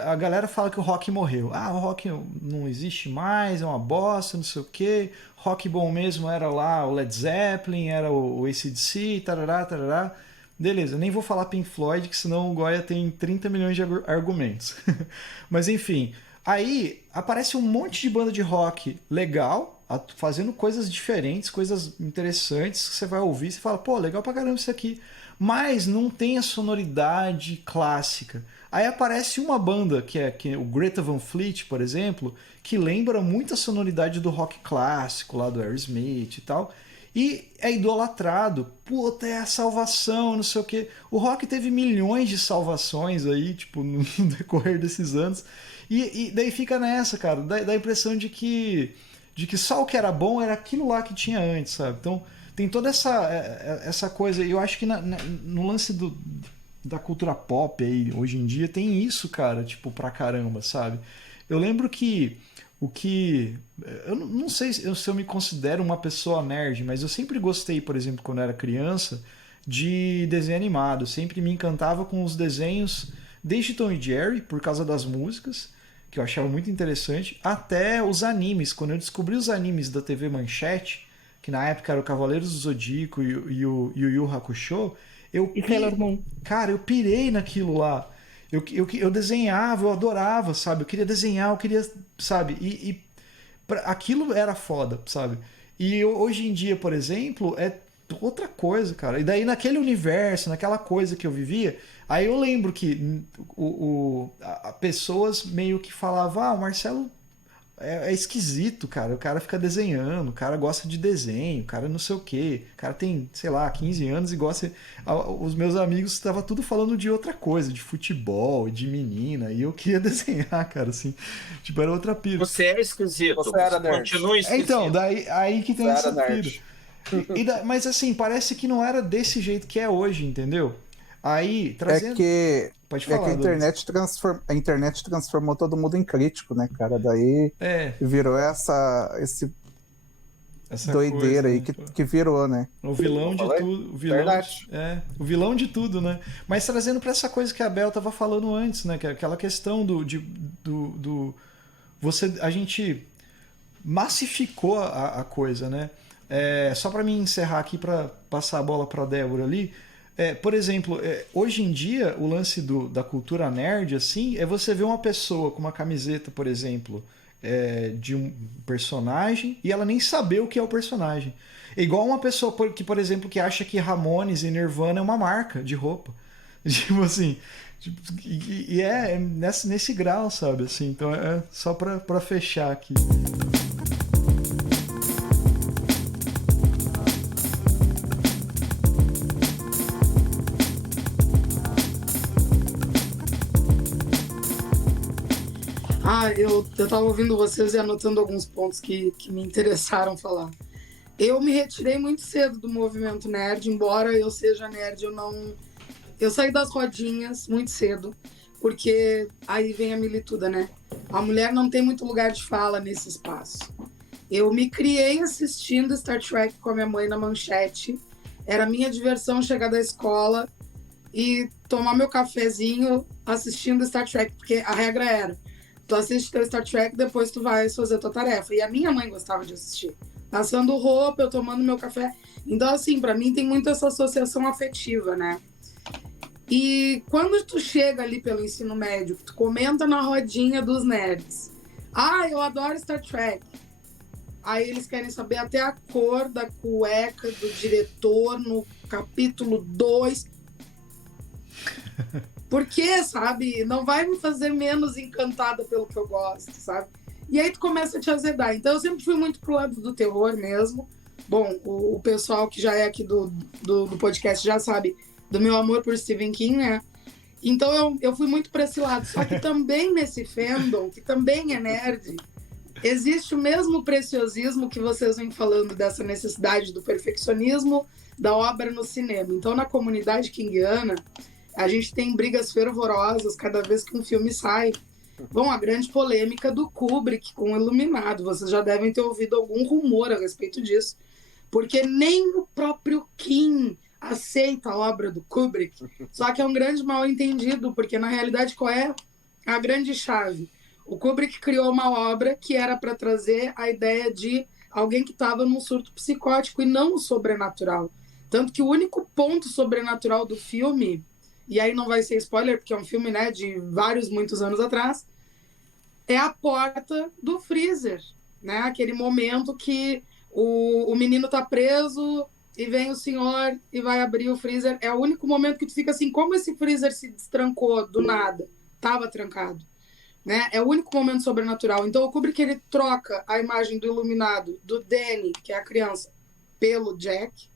A galera fala que o rock morreu. O rock não existe mais, é uma bosta, não sei o quê. Rock bom mesmo era lá o Led Zeppelin, era o AC/DC, tarará, tarará. Beleza, nem vou falar Pink Floyd, que senão o Goya tem 30 milhões de argumentos. Mas enfim... Aí aparece um monte de banda de rock legal, fazendo coisas diferentes, coisas interessantes que você vai ouvir e você fala, pô, legal pra caramba isso aqui. Mas não tem a sonoridade clássica. Aí aparece uma banda, que é o Greta Van Fleet, por exemplo, que lembra muito a sonoridade do rock clássico, lá do Aerosmith e tal. E é idolatrado. Puta, é a salvação, não sei o quê. O rock teve milhões de salvações aí, tipo, no decorrer desses anos. E daí fica nessa, cara. Dá a impressão de que só o que era bom era aquilo lá que tinha antes, sabe? Então tem toda essa coisa. E eu acho que no lance da cultura pop aí, hoje em dia, tem isso, cara, tipo, pra caramba, sabe? Eu lembro que eu não sei se eu me considero uma pessoa nerd, mas eu sempre gostei, por exemplo, quando eu era criança, de desenho animado. Sempre me encantava com os desenhos, desde Tom e Jerry, por causa das músicas, que eu achava muito interessante, até os animes. Quando eu descobri os animes da TV Manchete, que na época era o Cavaleiros do Zodíaco e o Yu Yu Hakusho, E Sailor Moon. cara, eu pirei naquilo lá. Eu desenhava, eu adorava, sabe? Eu queria desenhar, eu queria, sabe? Aquilo era foda, sabe? E hoje em dia, por exemplo, é outra coisa, cara. E daí naquele universo, naquela coisa que eu vivia, aí eu lembro que pessoas meio que falavam, o Marcelo é esquisito, cara. O cara fica desenhando, o cara gosta de desenho, o cara não sei o quê. O cara tem, sei lá, 15 anos e gosta. Os meus amigos estavam tudo falando de outra coisa, de futebol, de menina, e eu queria desenhar, cara, assim. Tipo, era outra pira. Você é esquisito. Você era nerd. Continua esquisito. Então, aí que tem Você essa era pira. nerd. Mas assim, parece que não era desse jeito que é hoje, entendeu? Aí, trazendo. Pode falar, que a internet transformou todo mundo em crítico, né, cara? Daí virou essa doideira coisa, aí né? que virou, né? O vilão de tudo. O vilão de tudo, né? Mas trazendo pra essa coisa que a Bel tava falando antes, né? Que é aquela questão a gente massificou a coisa, né? Só pra mim encerrar aqui, pra passar a bola pra Débora ali. Por exemplo, hoje em dia, o lance da cultura nerd, assim, é você ver uma pessoa com uma camiseta, por exemplo, de um personagem e ela nem saber o que é o personagem. É igual uma pessoa que, por exemplo, que acha que Ramones e Nirvana é uma marca de roupa. Tipo assim, e é nesse grau, sabe? Assim, então é só pra fechar aqui. Eu tava ouvindo vocês e anotando alguns pontos que me interessaram falar. Eu me retirei muito cedo do movimento nerd, embora eu seja nerd, eu saí das rodinhas muito cedo, porque aí vem a milituda, né? A mulher não tem muito lugar de fala nesse espaço. Eu me criei assistindo Star Trek com a minha mãe na Manchete. Era minha diversão chegar da escola e tomar meu cafezinho assistindo Star Trek, porque a regra era: tu assiste teu Star Trek, depois tu vai fazer tua tarefa. E a minha mãe gostava de assistir. Passando roupa, eu tomando meu café. Então, assim, pra mim tem muito essa associação afetiva, né? E quando tu chega ali pelo ensino médio, tu comenta na rodinha dos nerds: eu adoro Star Trek. Aí eles querem saber até a cor da cueca do diretor no capítulo 2. Porque, sabe, não vai me fazer menos encantada pelo que eu gosto, sabe? E aí tu começa a te azedar. Então eu sempre fui muito pro lado do terror mesmo. Bom, o pessoal que já é aqui do podcast já sabe do meu amor por Stephen King, né? Então eu fui muito pra esse lado. Só que também nesse fandom, que também é nerd, existe o mesmo preciosismo que vocês vêm falando dessa necessidade do perfeccionismo da obra no cinema. Então na comunidade kingiana, a gente tem brigas fervorosas cada vez que um filme sai. Bom, a grande polêmica do Kubrick com o Iluminado. Vocês já devem ter ouvido algum rumor a respeito disso. Porque nem o próprio King aceita a obra do Kubrick. Só que é um grande mal-entendido, porque na realidade qual é a grande chave? O Kubrick criou uma obra que era para trazer a ideia de alguém que estava num surto psicótico e não o sobrenatural. Tanto que o único ponto sobrenatural do filme, e aí não vai ser spoiler, porque é um filme, né, de muitos anos atrás, é a porta do freezer, né? Aquele momento que o menino tá preso e vem o senhor e vai abrir o freezer. É o único momento que tu fica assim, como esse freezer se destrancou do nada? Tava trancado, né? É o único momento sobrenatural. Então o Kubrick, ele troca a imagem do iluminado, do Danny, que é a criança, pelo Jack,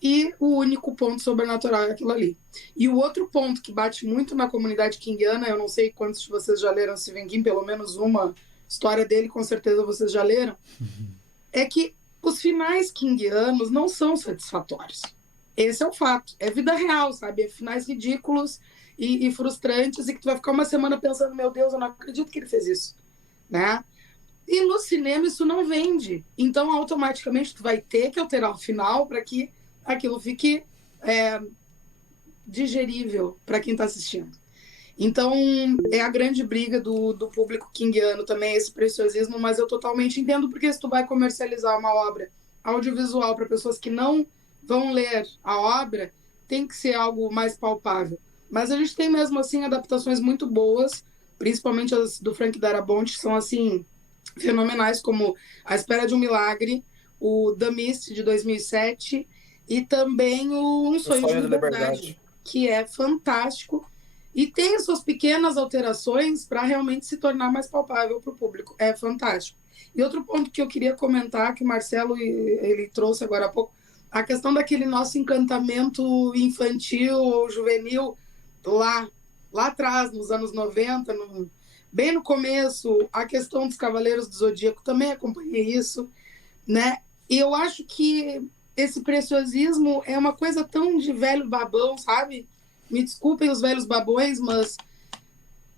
e o único ponto sobrenatural é aquilo ali. E o outro ponto que bate muito na comunidade kingiana, eu não sei quantos de vocês já leram Stephen King, pelo menos uma história dele, com certeza vocês já leram, é que os finais kingianos não são satisfatórios. Esse é o fato. É vida real, sabe? É finais ridículos e frustrantes e que tu vai ficar uma semana pensando, meu Deus, eu não acredito que ele fez isso, né? E no cinema isso não vende. Então, automaticamente, tu vai ter que alterar o final para que aquilo fique digerível para quem está assistindo. Então, é a grande briga do público kingiano também, esse preciosismo, mas eu totalmente entendo, porque se tu vai comercializar uma obra audiovisual para pessoas que não vão ler a obra, tem que ser algo mais palpável. Mas a gente tem mesmo assim adaptações muito boas, principalmente as do Frank Darabont, que são assim fenomenais, como A Espera de um Milagre, o The Mist, de 2007, e também o Um Sonho de Liberdade, que é fantástico e tem suas pequenas alterações para realmente se tornar mais palpável para o público. É fantástico. E outro ponto que eu queria comentar, que o Marcelo ele trouxe agora há pouco, a questão daquele nosso encantamento infantil ou juvenil lá atrás, nos anos 90, bem no começo, a questão dos Cavaleiros do Zodíaco, também acompanhei isso, né? E eu acho que esse preciosismo é uma coisa tão de velho babão, sabe? Me desculpem os velhos babões, mas,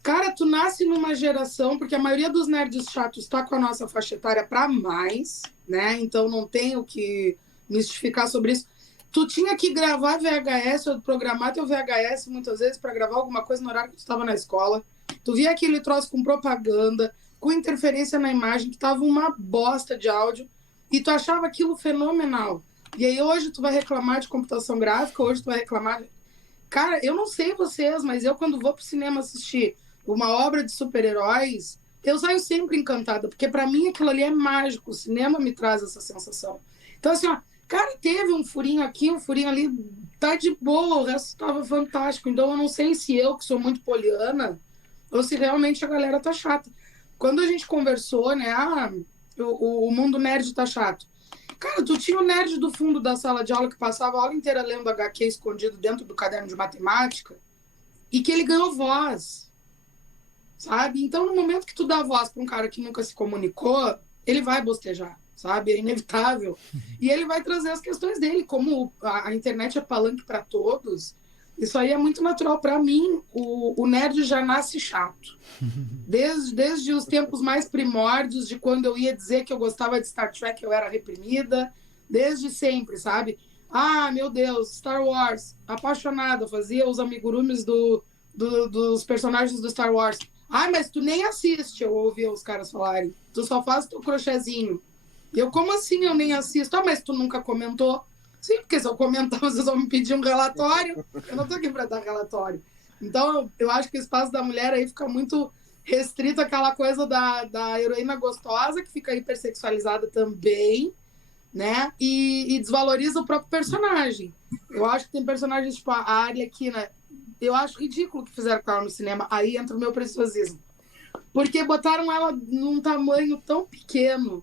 cara, tu nasce numa geração, porque a maioria dos nerds chatos está com a nossa faixa etária para mais, né? Então não tem o que mistificar sobre isso. Tu tinha que gravar VHS ou programar teu VHS muitas vezes para gravar alguma coisa no horário que tu estava na escola. Tu via aquele troço com propaganda, com interferência na imagem, que tava uma bosta de áudio, e tu achava aquilo fenomenal. E aí hoje tu vai reclamar de computação gráfica, hoje tu vai reclamar... Cara, eu não sei vocês, mas eu quando vou pro cinema assistir uma obra de super-heróis, eu saio sempre encantada, porque para mim aquilo ali é mágico, o cinema me traz essa sensação. Então assim, ó, cara, teve um furinho aqui, um furinho ali, tá de boa, o resto tava fantástico. Então eu não sei se eu, que sou muito poliana, ou se realmente a galera tá chata. Quando a gente conversou, né, o mundo nerd tá chato. Cara, tu tinha o nerd do fundo da sala de aula que passava a aula inteira lendo HQ escondido dentro do caderno de matemática e que ele ganhou voz, sabe? Então, no momento que tu dá voz para um cara que nunca se comunicou, ele vai bostejar, sabe? É inevitável. E ele vai trazer as questões dele, como a internet é palanque para todos. Isso aí é muito natural. Para mim, o nerd já nasce chato. Desde os tempos mais primórdios, de quando eu ia dizer que eu gostava de Star Trek, eu era reprimida. Desde sempre, sabe? Ah, meu Deus, Star Wars. Apaixonada, fazia os amigurumis dos personagens do Star Wars. Ah, mas tu nem assiste, eu ouvia os caras falarem. Tu só faz teu crochêzinho. E eu, como assim eu nem assisto? Ah, mas tu nunca comentou? Sim, porque se eu comentar, vocês vão me pedir um relatório. Eu não tô aqui para dar relatório. Então, eu acho que o espaço da mulher aí fica muito restrito àquela coisa da heroína gostosa, que fica hipersexualizada também, né? E desvaloriza o próprio personagem. Eu acho que tem personagens tipo a Arlequina. Eu acho ridículo o que fizeram com ela no cinema. Aí entra o meu preciosismo. Porque botaram ela num tamanho tão pequeno.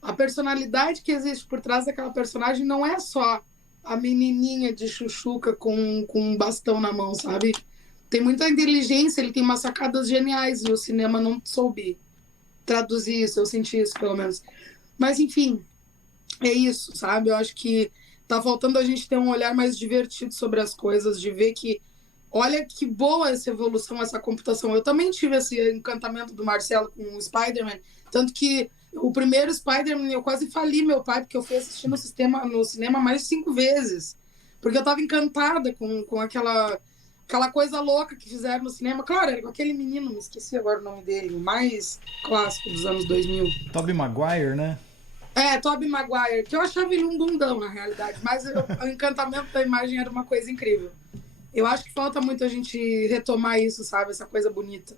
A personalidade que existe por trás daquela personagem não é só a menininha de chuchuca com um bastão na mão, sabe? Tem muita inteligência, ele tem umas sacadas geniais e o cinema não soube traduzir isso, eu senti isso pelo menos. Mas, enfim, é isso, sabe? Eu acho que tá faltando a gente ter um olhar mais divertido sobre as coisas, de ver que, olha que boa essa evolução, essa computação. Eu também tive esse encantamento do Marcelo com o Spider-Man, tanto que o primeiro Spider-Man, eu quase fali meu pai, porque eu fui assistir no cinema mais de 5 vezes. Porque eu tava encantada com aquela coisa louca que fizeram no cinema. Claro, era com aquele menino, me esqueci agora o nome dele, o mais clássico dos anos 2000. Tobey Maguire, né? Tobey Maguire, que eu achava ele um bundão, na realidade. Mas o encantamento da imagem era uma coisa incrível. Eu acho que falta muito a gente retomar isso, sabe? Essa coisa bonita.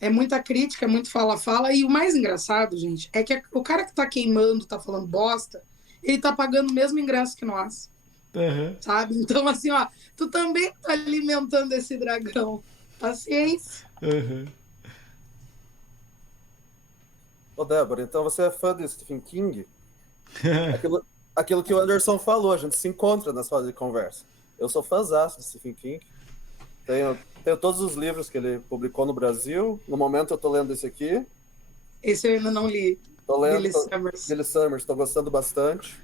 É muita crítica, é muito fala-fala. E o mais engraçado, gente, é que o cara que tá queimando, tá falando bosta, ele tá pagando o mesmo ingresso que nós. Uhum. Sabe? Então, assim, ó, tu também tá alimentando esse dragão. Paciência. Uhum. Ô, Débora, então você é fã de Stephen King? Aquilo que o Anderson falou, a gente se encontra nas rodas de conversa. Eu sou fãzaço de Stephen King. Tenho todos os livros que ele publicou no Brasil. No momento eu tô lendo esse aqui. Esse eu ainda não li. Tô lendo Billy Summers, tô gostando bastante.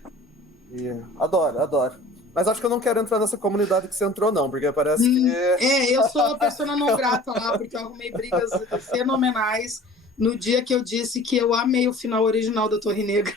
E adoro. Mas acho que eu não quero entrar nessa comunidade que você entrou, não, porque parece que... eu sou a persona não grata lá, porque eu arrumei brigas fenomenais no dia que eu disse que eu amei o final original da Torre Negra.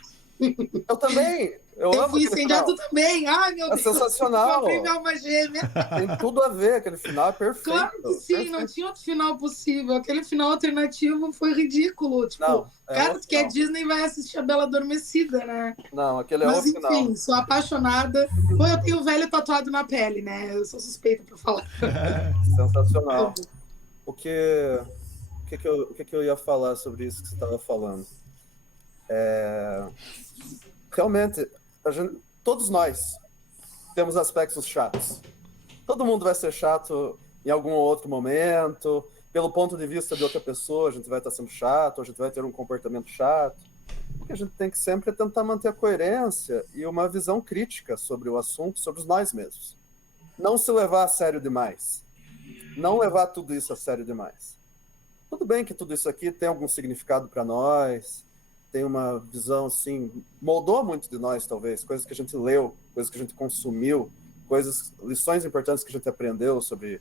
Eu também! Eu fui incendiado também. Ai, meu Deus. É sensacional. Eu abri minha alma gêmea. Tem tudo a ver, aquele final é perfeito. Claro que sim, perfeito. Não tinha outro final possível. Aquele final alternativo foi ridículo. Tipo, não, caras que a Disney vai assistir a Bela Adormecida, né? Não, aquele Mas, é o final. Enfim, sou apaixonada. Pô, eu tenho o velho tatuado na pele, né? Eu sou suspeita pra falar. Sensacional. O que eu ia falar sobre isso que você estava falando? Realmente, todos nós temos aspectos chatos. Todo mundo vai ser chato em algum outro momento, pelo ponto de vista de outra pessoa, a gente vai estar sendo chato, a gente vai ter um comportamento chato. O que a gente tem que sempre é tentar manter a coerência e uma visão crítica sobre o assunto, sobre nós mesmos. Não se levar a sério demais. Não levar tudo isso a sério demais. Tudo bem que tudo isso aqui tem algum significado para nós, tem uma visão, assim, moldou muito de nós, talvez, coisas que a gente leu, coisas que a gente consumiu, lições importantes que a gente aprendeu sobre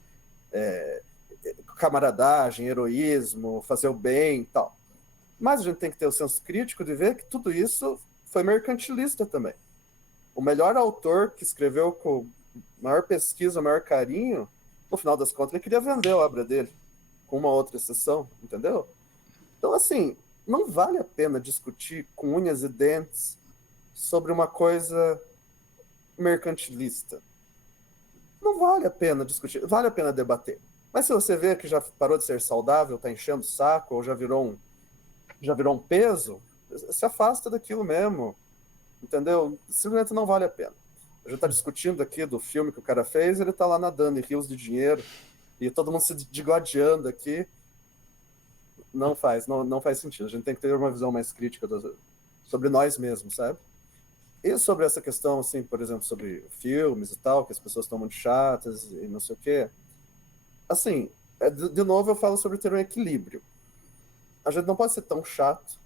camaradagem, heroísmo, fazer o bem e tal. Mas a gente tem que ter o senso crítico de ver que tudo isso foi mercantilista também. O melhor autor que escreveu com maior pesquisa, maior carinho, no final das contas, ele queria vender a obra dele, com uma outra exceção, entendeu? Então, assim, não vale a pena discutir com unhas e dentes sobre uma coisa mercantilista. Não vale a pena discutir, vale a pena debater. Mas se você vê que já parou de ser saudável, está enchendo o saco, ou já virou um peso, se afasta daquilo mesmo, entendeu? Simplesmente não vale a pena. A gente está discutindo aqui do filme que o cara fez, ele está lá nadando em rios de dinheiro, e todo mundo se digladiando aqui. Não faz sentido. A gente tem que ter uma visão mais crítica sobre nós mesmos, sabe? E sobre essa questão, assim, por exemplo, sobre filmes e tal, que as pessoas estão muito chatas e não sei o quê. Assim, de novo eu falo sobre ter um equilíbrio. A gente não pode ser tão chato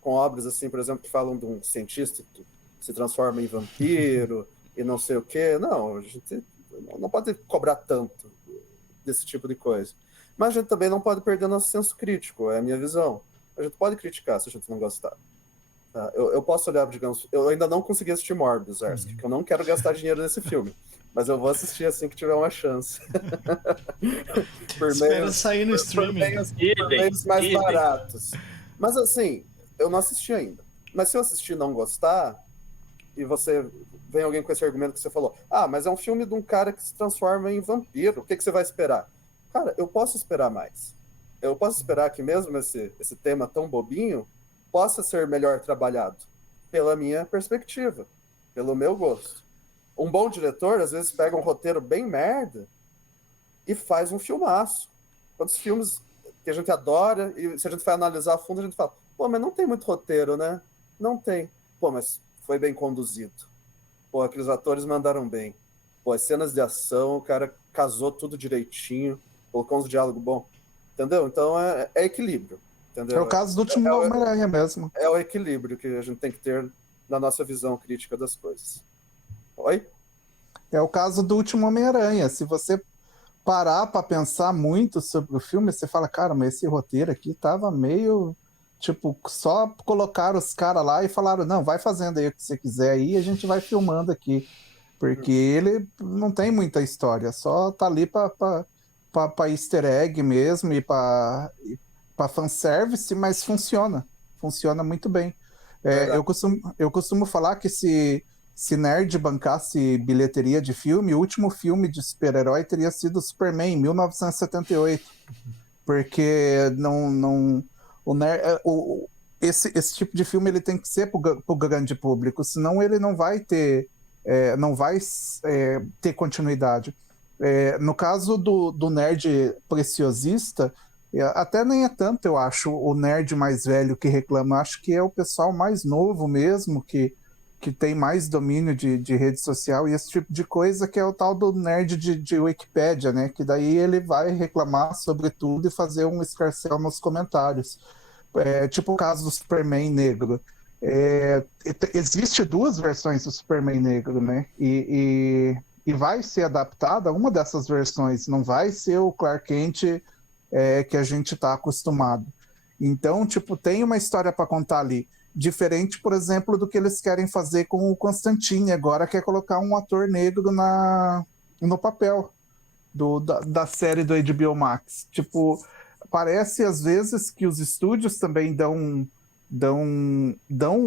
com obras, assim, por exemplo, que falam de um cientista que se transforma em vampiro e não sei o quê. Não, a gente não pode cobrar tanto desse tipo de coisa. Mas a gente também não pode perder nosso senso crítico, é a minha visão. A gente pode criticar se a gente não gostar. Tá? Eu posso olhar, digamos... Eu ainda não consegui assistir Morbius, Ersk, porque eu não quero gastar dinheiro nesse filme. Mas eu vou assistir assim que tiver uma chance. Espera sair no streaming. Por meios mais baratos. Mas assim, eu não assisti ainda. Mas se eu assistir e não gostar, e vem alguém com esse argumento que você falou, mas é um filme de um cara que se transforma em vampiro, o que você vai esperar? Cara, eu posso esperar mais. Eu posso esperar que mesmo esse tema tão bobinho possa ser melhor trabalhado pela minha perspectiva, pelo meu gosto. Um bom diretor, às vezes, pega um roteiro bem merda e faz um filmaço. Quantos filmes que a gente adora, e se a gente vai analisar a fundo, a gente fala, mas não tem muito roteiro, né? Não tem. Mas foi bem conduzido. Aqueles atores mandaram bem. As cenas de ação, o cara casou tudo direitinho, colocou uns diálogos bons, entendeu? Então é equilíbrio, entendeu? É o caso do último Homem-Aranha mesmo. É o equilíbrio que a gente tem que ter na nossa visão crítica das coisas. Oi? É o caso do último Homem-Aranha. Se você parar para pensar muito sobre o filme, você fala, cara, mas esse roteiro aqui tava meio... Tipo, só colocaram os caras lá e falaram, não, vai fazendo aí o que você quiser aí, a gente vai filmando aqui. Porque ele não tem muita história, só tá ali para easter egg mesmo e para fanservice, mas funciona muito bem. Eu costumo falar que se nerd bancasse bilheteria de filme, o último filme de super-herói teria sido Superman, em 1978. Porque esse tipo de filme ele tem que ser pro grande público, senão ele não vai ter ter continuidade. No caso do nerd preciosista, até nem é tanto, eu acho, o nerd mais velho que reclama, acho que é o pessoal mais novo mesmo, que tem mais domínio de rede social e esse tipo de coisa, que é o tal do nerd de Wikipédia, né? Que daí ele vai reclamar sobre tudo e fazer um escarcéu nos comentários. Tipo o caso do Superman negro. Existe 2 versões do Superman negro, né? E vai ser adaptada uma dessas versões, não vai ser o Clark Kent que a gente está acostumado. Então, tipo, tem uma história para contar ali. Diferente, por exemplo, do que eles querem fazer com o Constantine agora, que é colocar um ator negro no papel da série do HBO Max. Tipo, parece às vezes que os estúdios também dão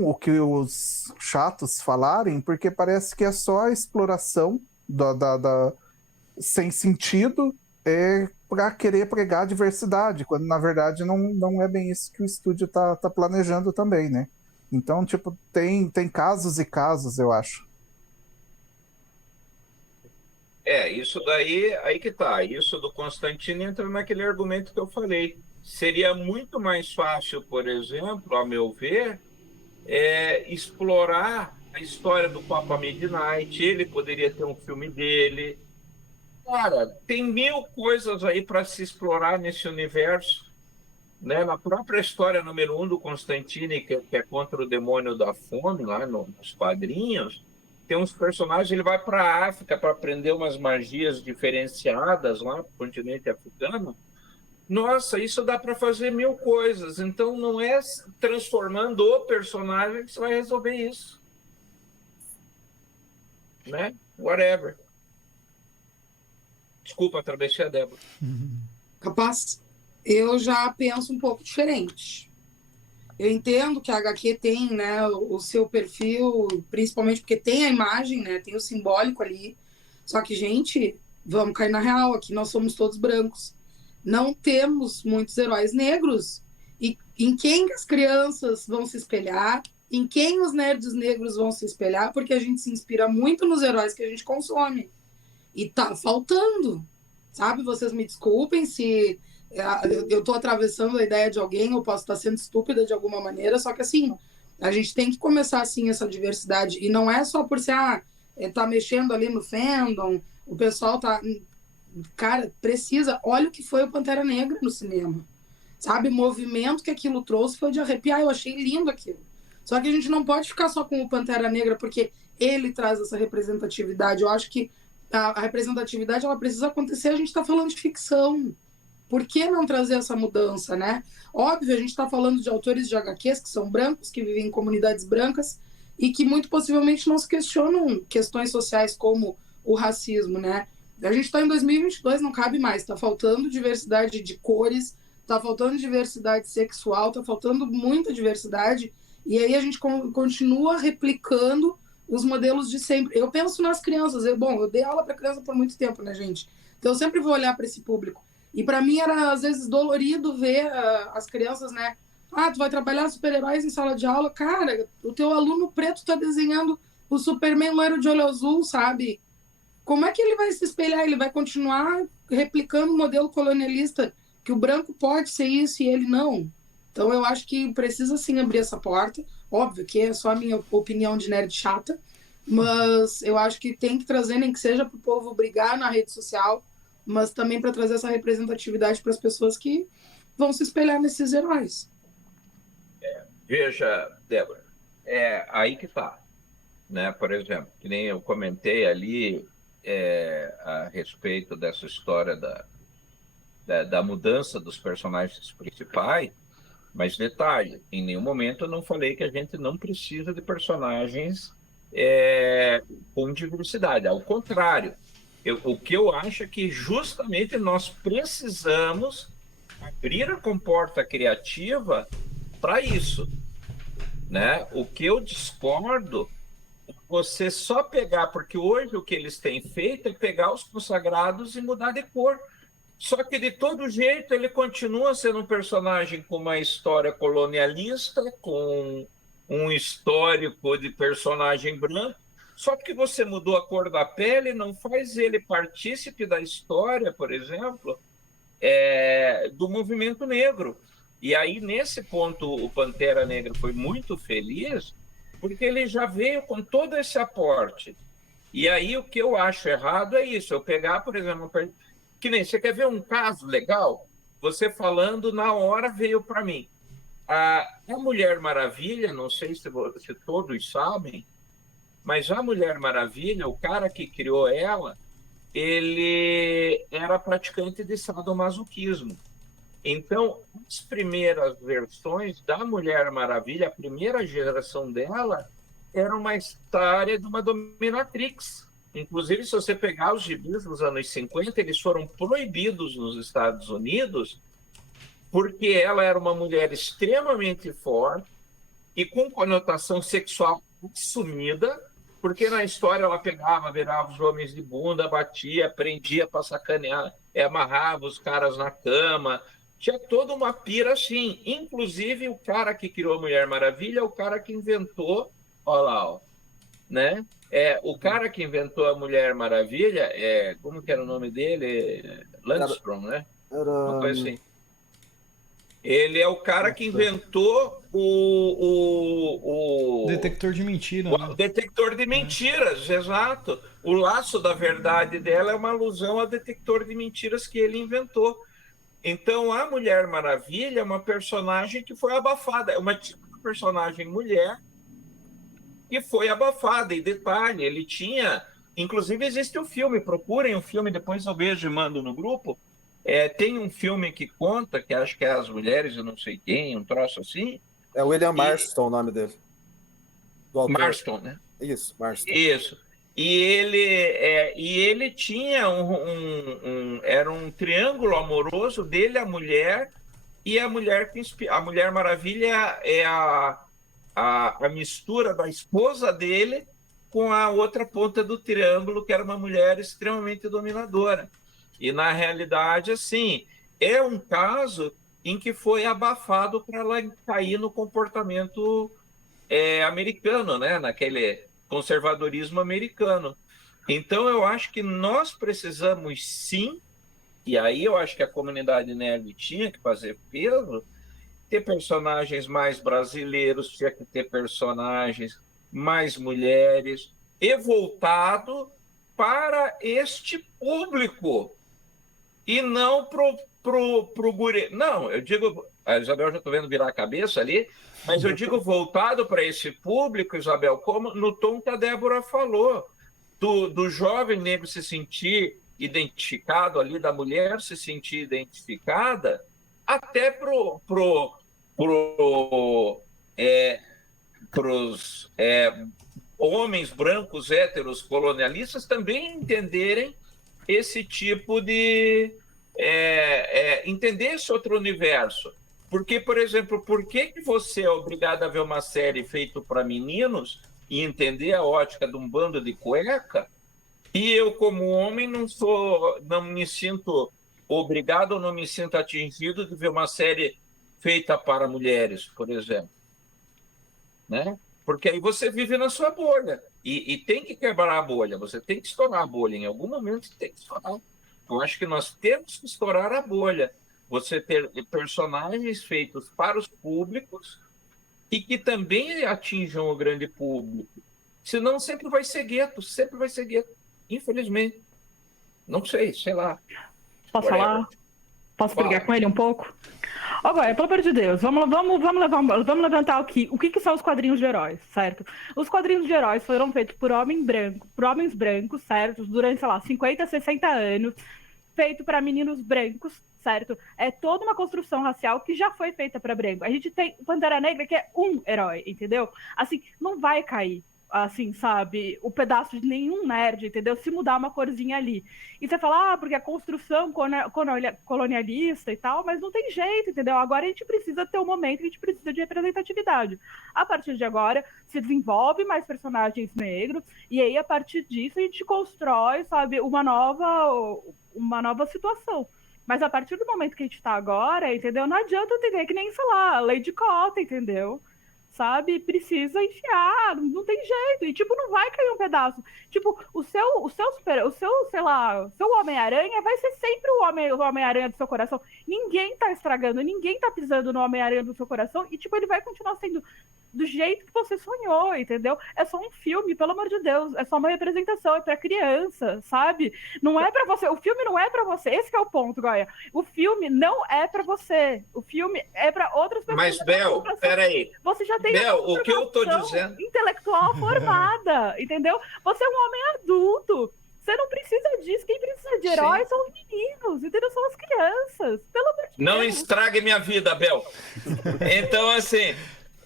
o que os chatos falarem, porque parece que é só a exploração sem sentido para querer pregar diversidade, quando na verdade não é bem isso que o estúdio tá planejando também, né? Então, tipo, tem casos e casos, eu acho. Isso daí, aí que tá. Isso do Constantino entra naquele argumento que eu falei. Seria muito mais fácil, por exemplo, a meu ver, explorar a história do Papa Midnight. Ele poderia ter um filme dele. Cara, tem 1000 coisas aí para se explorar nesse universo, né? Na própria história número 1 do Constantine, que é contra o demônio da fome, lá nos quadrinhos, tem uns personagens, ele vai para a África para aprender umas magias diferenciadas lá no continente africano. Nossa, isso dá para fazer 1000 coisas. Então não é transformando o personagem que você vai resolver isso, né? Whatever. Desculpa, atravessei a Débora. Capaz, eu já penso um pouco diferente. Eu entendo que a HQ tem, né, o seu perfil, principalmente porque tem a imagem, né, tem o simbólico ali. Só que, gente, vamos cair na real, aqui nós somos todos brancos. Não temos muitos heróis negros. E em quem as crianças vão se espelhar? Em quem os nerds negros vão se espelhar? Porque a gente se inspira muito nos heróis que a gente consome. E tá faltando, sabe? Vocês me desculpem se eu tô atravessando a ideia de alguém, eu posso estar sendo estúpida de alguma maneira, só que assim, a gente tem que começar assim essa diversidade, e não é só por ser, tá mexendo ali no fandom, o pessoal tá... Cara, precisa... Olha o que foi o Pantera Negra no cinema, sabe? O movimento que aquilo trouxe foi de arrepiar, eu achei lindo aquilo. Só que a gente não pode ficar só com o Pantera Negra, porque ele traz essa representatividade. Eu acho que a representatividade ela precisa acontecer, a gente está falando de ficção. Por que não trazer essa mudança, né? Óbvio, a gente está falando de autores de HQs que são brancos, que vivem em comunidades brancas e que muito possivelmente não se questionam questões sociais como o racismo, né? A gente está em 2022, não cabe mais. Está faltando diversidade de cores, está faltando diversidade sexual, está faltando muita diversidade. E aí a gente continua replicando os modelos de sempre. Eu penso nas crianças. Eu dei aula para criança por muito tempo, né, gente? Então eu sempre vou olhar para esse público. E para mim era, às vezes, dolorido ver as crianças, né? Tu vai trabalhar super-heróis em sala de aula. Cara, o teu aluno preto tá desenhando o Superman loiro de olho azul, sabe? Como é que ele vai se espelhar? Ele vai continuar replicando o modelo colonialista, que o branco pode ser isso e ele não. Então eu acho que precisa sim abrir essa porta. Óbvio que é só a minha opinião de nerd chata, mas eu acho que tem que trazer, nem que seja para o povo brigar na rede social, mas também para trazer essa representatividade para as pessoas que vão se espelhar nesses heróis. Veja, Débora, aí que tá, né? Por exemplo, que nem eu comentei ali a respeito dessa história da mudança dos personagens principais, mas detalhe, em nenhum momento eu não falei que a gente não precisa de personagens com diversidade, ao contrário. O que eu acho é que justamente nós precisamos abrir a comporta criativa para isso, né? O que eu discordo é você só pegar, porque hoje o que eles têm feito é pegar os consagrados e mudar de cor. Só que, de todo jeito, ele continua sendo um personagem com uma história colonialista, com um histórico de personagem branco. Só que você mudou a cor da pele, não faz ele partícipe da história, por exemplo, do movimento negro. E aí, nesse ponto, o Pantera Negra foi muito feliz, porque ele já veio com todo esse aporte. E aí, o que eu acho errado é isso, eu pegar, por exemplo, que nem você quer ver um caso legal? Você falando, na hora veio para mim. A Mulher Maravilha, não sei se todos sabem, mas a Mulher Maravilha, o cara que criou ela, ele era praticante de sadomasoquismo. Então, as primeiras versões da Mulher Maravilha, a primeira geração dela, era uma história de uma dominatrix. Inclusive, se você pegar os gibis dos anos 50, eles foram proibidos nos Estados Unidos porque ela era uma mulher extremamente forte e com conotação sexual assumida, porque na história ela pegava, virava os homens de bunda, batia, prendia para sacanear, amarrava os caras na cama. Tinha toda uma pira assim. Inclusive, o cara que criou a Mulher Maravilha é o cara que inventou, olha lá, ó, né? O cara que inventou a Mulher Maravilha, como que era o nome dele? Landstrom, né? Uma coisa assim. Ele é o cara que inventou o detector de mentira, né? O detector de mentiras, exato. O laço da verdade dela é uma alusão ao detector de mentiras que ele inventou. Então, a Mulher Maravilha é uma personagem que foi abafada. É uma personagem mulher que foi abafada. E detalhe, ele tinha... Inclusive, existe um filme, procurem um filme, depois eu vejo e mando no grupo. Tem um filme que conta, que acho que é As Mulheres, eu não sei quem, um troço assim. É William Marston o nome dele. Do autor. Marston, né? Isso, Marston. Isso. E ele tinha era um triângulo amoroso dele, a mulher, e a Mulher Maravilha é a mistura da esposa dele com a outra ponta do triângulo, que era uma mulher extremamente dominadora. E, na realidade, assim, é um caso em que foi abafado para ela cair no comportamento americano, né? Naquele conservadorismo americano. Então, eu acho que nós precisamos, sim, e aí eu acho que a comunidade nerd tinha que fazer peso, ter personagens mais brasileiros, tinha que ter personagens mais mulheres, e voltado para este público, e não pro guri. Não, eu digo, a Isabel já estou vendo virar a cabeça ali, mas eu digo voltado para esse público, Isabel, como no tom que a Débora falou, do jovem negro se sentir identificado ali, da mulher se sentir identificada, até pros homens brancos héteros colonialistas também entenderem esse tipo de... entender esse outro universo. Porque, por exemplo, por que você é obrigado a ver uma série feita para meninos e entender a ótica de um bando de cueca, e eu, como homem, não me sinto obrigado ou não me sinto atingido de ver uma série feita para mulheres, por exemplo? Né? Porque aí você vive na sua bolha. E tem que quebrar a bolha, você tem que estourar a bolha. Em algum momento você tem que estourar. Eu acho que nós temos que estourar a bolha. Você ter personagens feitos para os públicos e que também atinjam o grande público. Senão sempre vai ser gueto, infelizmente. Não sei lá. Posso falar? Posso brigar com ele um pouco? Agora, pelo amor de Deus, vamos levantar aqui. O que são os quadrinhos de heróis, certo? Os quadrinhos de heróis foram feitos por homens brancos, certo? Durante, sei lá, 50, 60 anos. Feito para meninos brancos, certo? É toda uma construção racial que já foi feita para branco. A gente tem o Pantera Negra, que é um herói, entendeu? Assim, não vai cair, assim, sabe, o pedaço de nenhum nerd, entendeu? Se mudar uma corzinha ali. E você fala, porque a construção colonialista e tal, mas não tem jeito, entendeu? Agora a gente precisa ter um momento, a gente precisa de representatividade. A partir de agora, se desenvolve mais personagens negros, e aí, a partir disso, a gente constrói, sabe, uma nova situação. Mas a partir do momento que a gente tá agora, entendeu? Não adianta entender que nem, sei lá, lei de cota, entendeu? Sabe? Precisa enfiar, não tem jeito. E, tipo, não vai cair um pedaço. Tipo, sei lá, o seu Homem-Aranha vai ser sempre o Homem-Aranha do seu coração. Ninguém tá estragando, ninguém tá pisando no Homem-Aranha do seu coração. E, tipo, ele vai continuar sendo do jeito que você sonhou, entendeu? É só um filme, pelo amor de Deus. É só uma representação, é pra criança, sabe? Não é pra você. O filme não é pra você. Esse que é o ponto, Goya. O filme não é pra você. O filme é pra outras pessoas. Mas, Bel, peraí. Você já tem Bel, o que eu tô dizendo... intelectual formada, entendeu? Você é um homem adulto. Você não precisa disso. Quem precisa de heróis são os meninos, entendeu? São as crianças. Pelo amor de Deus. Não estrague minha vida, Bel. Então, assim...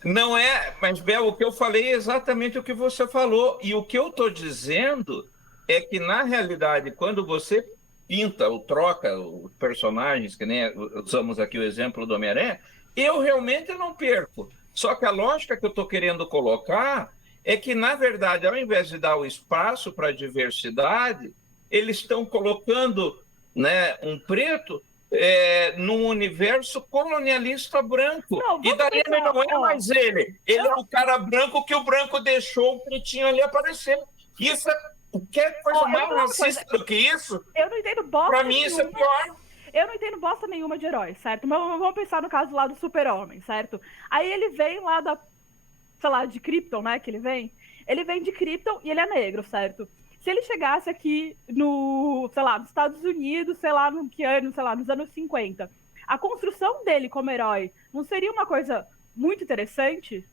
Não é, mas, Bel, o que eu falei é exatamente o que você falou. E o que eu estou dizendo é que, na realidade, quando você pinta ou troca os personagens, que nem usamos aqui o exemplo do Homem-Aranha, eu realmente não perco. Só que a lógica que eu estou querendo colocar é que, na verdade, ao invés de dar o espaço para a diversidade, eles estão colocando, né, um preto num universo colonialista branco. E daí ele não é mais ele. Ele é o cara branco que o branco deixou o pretinho ali aparecer. Isso é qualquer coisa mais racista do que isso. Eu não entendo bosta. Pra mim, isso é pior. Eu não entendo bosta nenhuma de herói, certo? Mas vamos pensar no caso lá do Super-Homem, certo? Aí ele vem lá da, sei lá, de Krypton, né? Que ele vem. Ele vem de Krypton e ele é negro, certo? Se ele chegasse aqui no, sei lá, nos Estados Unidos, sei lá, no que ano, sei lá, nos anos 50, a construção dele como herói não seria uma coisa muito interessante?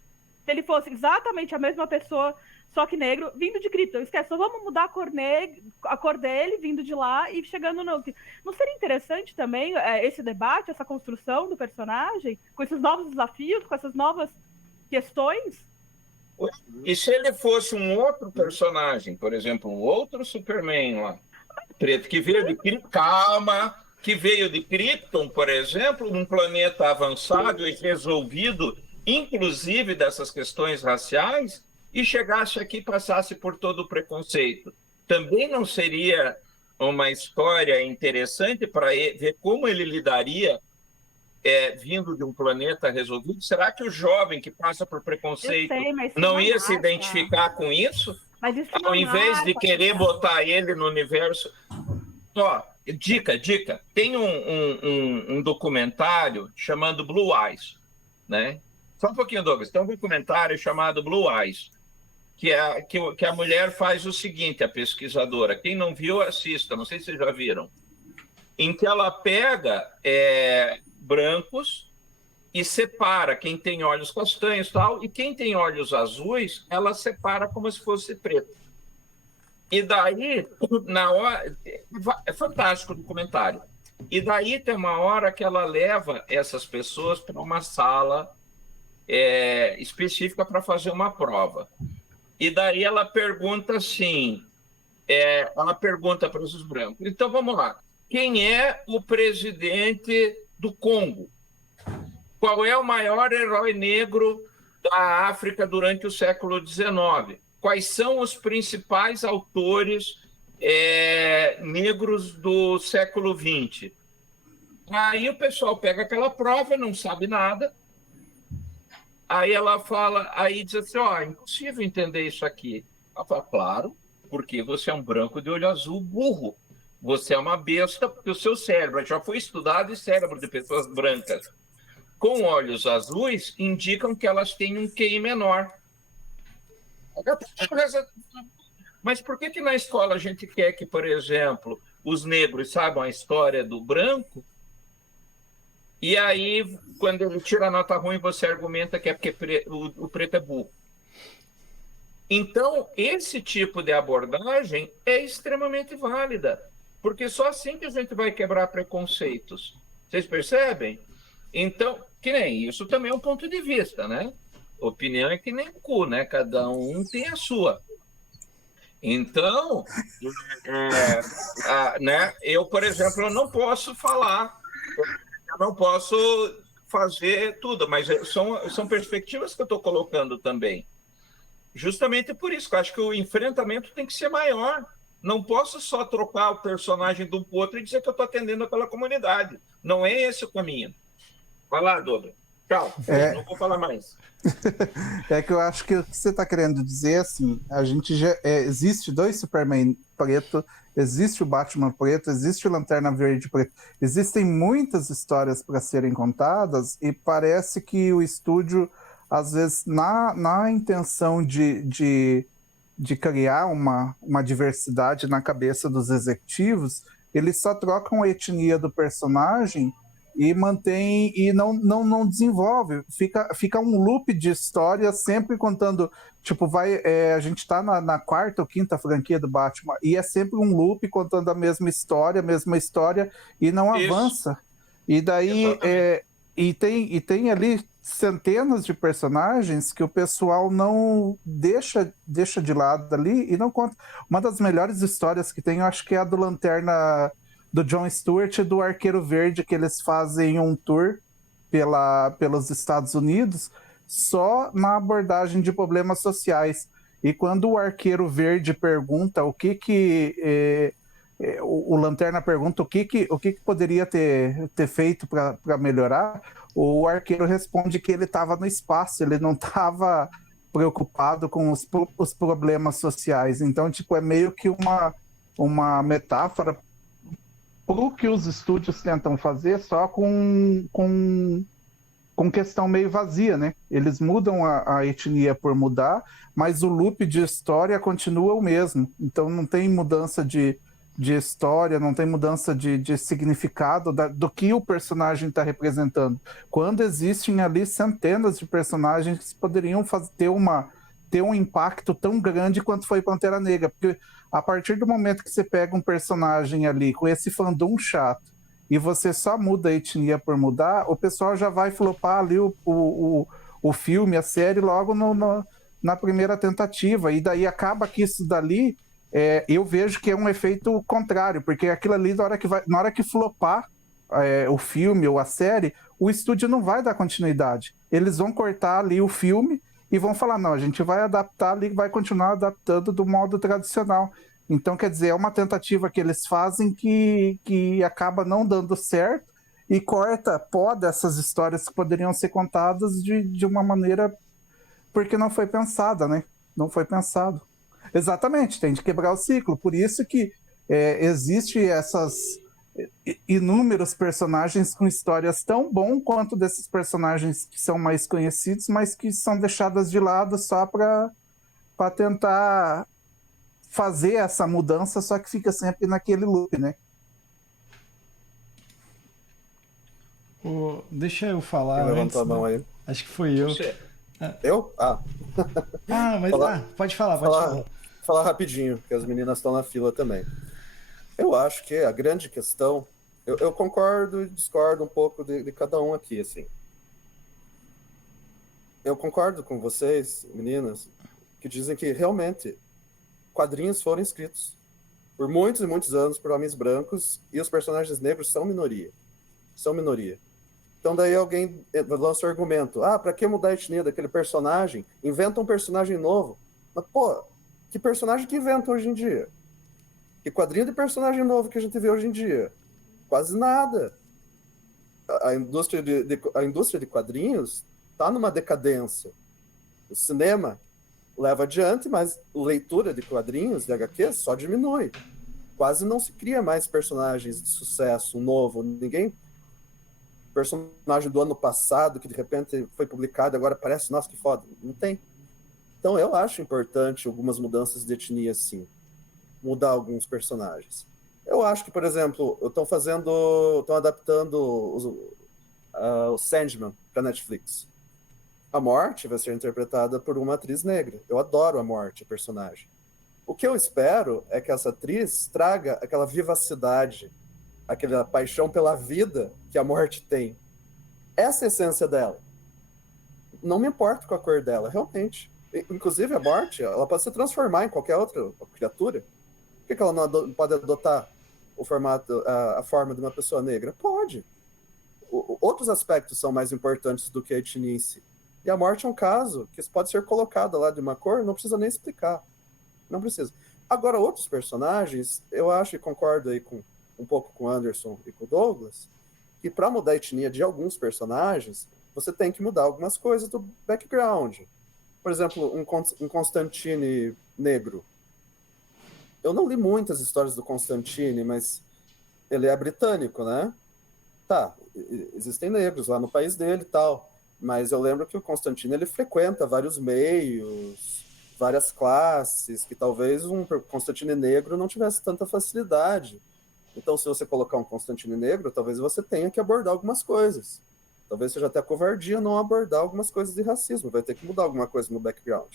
Se ele fosse exatamente a mesma pessoa, só que negro, vindo de Krypton. Esquece, só vamos mudar a cor dele, vindo de lá e chegando no... Não seria interessante também esse debate, essa construção do personagem, com esses novos desafios, com essas novas questões? E se ele fosse um outro personagem, por exemplo, um outro Superman lá, preto, que veio de Krypton, calma, que veio de Krypton, por exemplo, um planeta avançado e resolvido, inclusive dessas questões raciais, e chegasse aqui e passasse por todo o preconceito. Também não seria uma história interessante para ver como ele lidaria vindo de um planeta resolvido? Será que o jovem que passa por preconceito não ia se identificar com isso? Ao invés de querer botar ele no universo... Ó, dica. Tem um documentário chamado Blue Eyes, né? Só um pouquinho, Douglas. Tem um documentário chamado Blue Eyes, que a mulher faz o seguinte, a pesquisadora. Quem não viu, assista. Não sei se vocês já viram. Em que ela pega brancos e separa quem tem olhos castanhos e tal, e quem tem olhos azuis, ela separa como se fosse preto. E daí, na hora... É fantástico o documentário. E daí tem uma hora que ela leva essas pessoas para uma sala específica para fazer uma prova. E daí ela pergunta assim, ela pergunta para os brancos, então vamos lá, quem é o presidente do Congo? Qual é o maior herói negro da África durante o século XIX? Quais são os principais autores negros do século XX? Aí o pessoal pega aquela prova, não sabe nada. Aí ela fala, aí diz assim, é impossível entender isso aqui. Ela fala, claro, porque você é um branco de olho azul burro. Você é uma besta, porque o seu cérebro já foi estudado em cérebro de pessoas brancas com olhos azuis indicam que elas têm um QI menor. Mas por que na escola a gente quer que, por exemplo, os negros saibam a história do branco? E aí, quando ele tira a nota ruim, você argumenta que é porque o preto é burro. Então, esse tipo de abordagem é extremamente válida, porque só assim que a gente vai quebrar preconceitos. Vocês percebem? Então, que nem isso também é um ponto de vista, né? Opinião é que nem cu, né? Cada um tem a sua. Então, né? Eu, por exemplo, eu não posso falar, eu não posso fazer tudo, mas são perspectivas que eu estou colocando também. Justamente por isso, que eu acho que o enfrentamento tem que ser maior. Não posso só trocar o personagem de um para o outro e dizer que eu estou atendendo aquela comunidade. Não é esse o caminho. Vai lá, Douglas. Tchau. Não vou falar mais. É que eu acho que o que você está querendo dizer, assim, a gente já existe 2 Superman preto, existe o Batman preto, existe o Lanterna Verde preto, existem muitas histórias para serem contadas e parece que o estúdio, às vezes, na intenção de criar uma diversidade na cabeça dos executivos, eles só trocam a etnia do personagem e mantém e não desenvolve. Fica um loop de história sempre contando. Tipo, a gente tá na 4ª ou 5ª franquia do Batman, e é sempre um loop contando a mesma história, e não Isso. avança. E daí e tem ali centenas de personagens que o pessoal não deixa de lado ali e não conta. Uma das melhores histórias que tem, eu acho que é a do Lanterna, do John Stewart e do Arqueiro Verde, que eles fazem um tour pelos Estados Unidos só na abordagem de problemas sociais. E quando o Arqueiro Verde pergunta o Lanterna pergunta o que poderia ter feito para melhorar, o Arqueiro responde que ele estava no espaço, ele não estava preocupado com os problemas sociais. Então, tipo, é meio que uma metáfora para o que os estúdios tentam fazer, só com questão meio vazia, né? Eles mudam a etnia por mudar, mas o loop de história continua o mesmo. Então não tem mudança de história, não tem mudança de significado do que o personagem está representando. Quando existem ali centenas de personagens que poderiam ter um impacto tão grande quanto foi Pantera Negra, porque a partir do momento que você pega um personagem ali com esse fandom chato e você só muda a etnia por mudar, o pessoal já vai flopar ali o filme, a série, logo na primeira tentativa. E daí acaba que isso dali, eu vejo que é um efeito contrário, porque aquilo ali, na hora que flopar o filme ou a série, o estúdio não vai dar continuidade. Eles vão cortar ali o filme e vão falar, não, a gente vai adaptar ali, vai continuar adaptando do modo tradicional. Então, quer dizer, é uma tentativa que eles fazem que acaba não dando certo e poda essas histórias que poderiam ser contadas de uma maneira porque não foi pensada, né? Não foi pensado. Exatamente, tem de quebrar o ciclo. Por isso que existe essas inúmeros personagens com histórias tão bom quanto desses personagens que são mais conhecidos, mas que são deixadas de lado só para tentar fazer essa mudança, só que fica sempre naquele loop, né? Deixa eu falar. Quem levantou a mão aí? Acho que foi eu. Você. Eu? Mas pode falar. Falar rapidinho, que as meninas estão na fila também. Eu acho que a grande questão... Eu concordo e discordo um pouco de cada um aqui, assim. Eu concordo com vocês, meninas, que dizem que realmente quadrinhos foram escritos por muitos e muitos anos por homens brancos e os personagens negros são minoria. São minoria. Então daí alguém lança o argumento, para que mudar a etnia daquele personagem? Inventa um personagem novo. Mas, pô, que personagem que inventa hoje em dia? Que quadrinho de personagem novo que a gente vê hoje em dia? Quase nada. A indústria de quadrinhos está numa decadência. O cinema leva adiante, mas a leitura de quadrinhos, de HQ, só diminui. Quase não se cria mais personagens de sucesso, novo. Ninguém... Personagem do ano passado, que de repente foi publicado, agora parece, nossa, que foda. Não tem. Então eu acho importante algumas mudanças de etnia, sim. Mudar alguns personagens. Eu acho que, por exemplo, estão adaptando o Sandman para Netflix. A Morte vai ser interpretada por uma atriz negra. Eu adoro a Morte, a personagem. O que eu espero é que essa atriz traga aquela vivacidade, aquela paixão pela vida que a Morte tem. Essa é a essência dela. Não me importo com a cor dela, realmente. Inclusive, a Morte, ela pode se transformar em qualquer outra criatura. Por que ela não pode adotar a forma de uma pessoa negra? Pode. Outros aspectos são mais importantes do que a etnia em si. E a Morte é um caso que pode ser colocada lá de uma cor, não precisa nem explicar. Não precisa. Agora, outros personagens, eu acho e concordo aí com um pouco com o Anderson e com o Douglas, que para mudar a etnia de alguns personagens, você tem que mudar algumas coisas do background. Por exemplo, um Constantine negro. Eu não li muitas histórias do Constantine, mas ele é britânico, né? Tá, existem negros lá no país dele e tal, mas eu lembro que o Constantine ele frequenta vários meios, várias classes, que talvez um Constantine negro não tivesse tanta facilidade. Então, se você colocar um Constantine negro, talvez você tenha que abordar algumas coisas. Talvez seja até covardia não abordar algumas coisas de racismo, vai ter que mudar alguma coisa no background.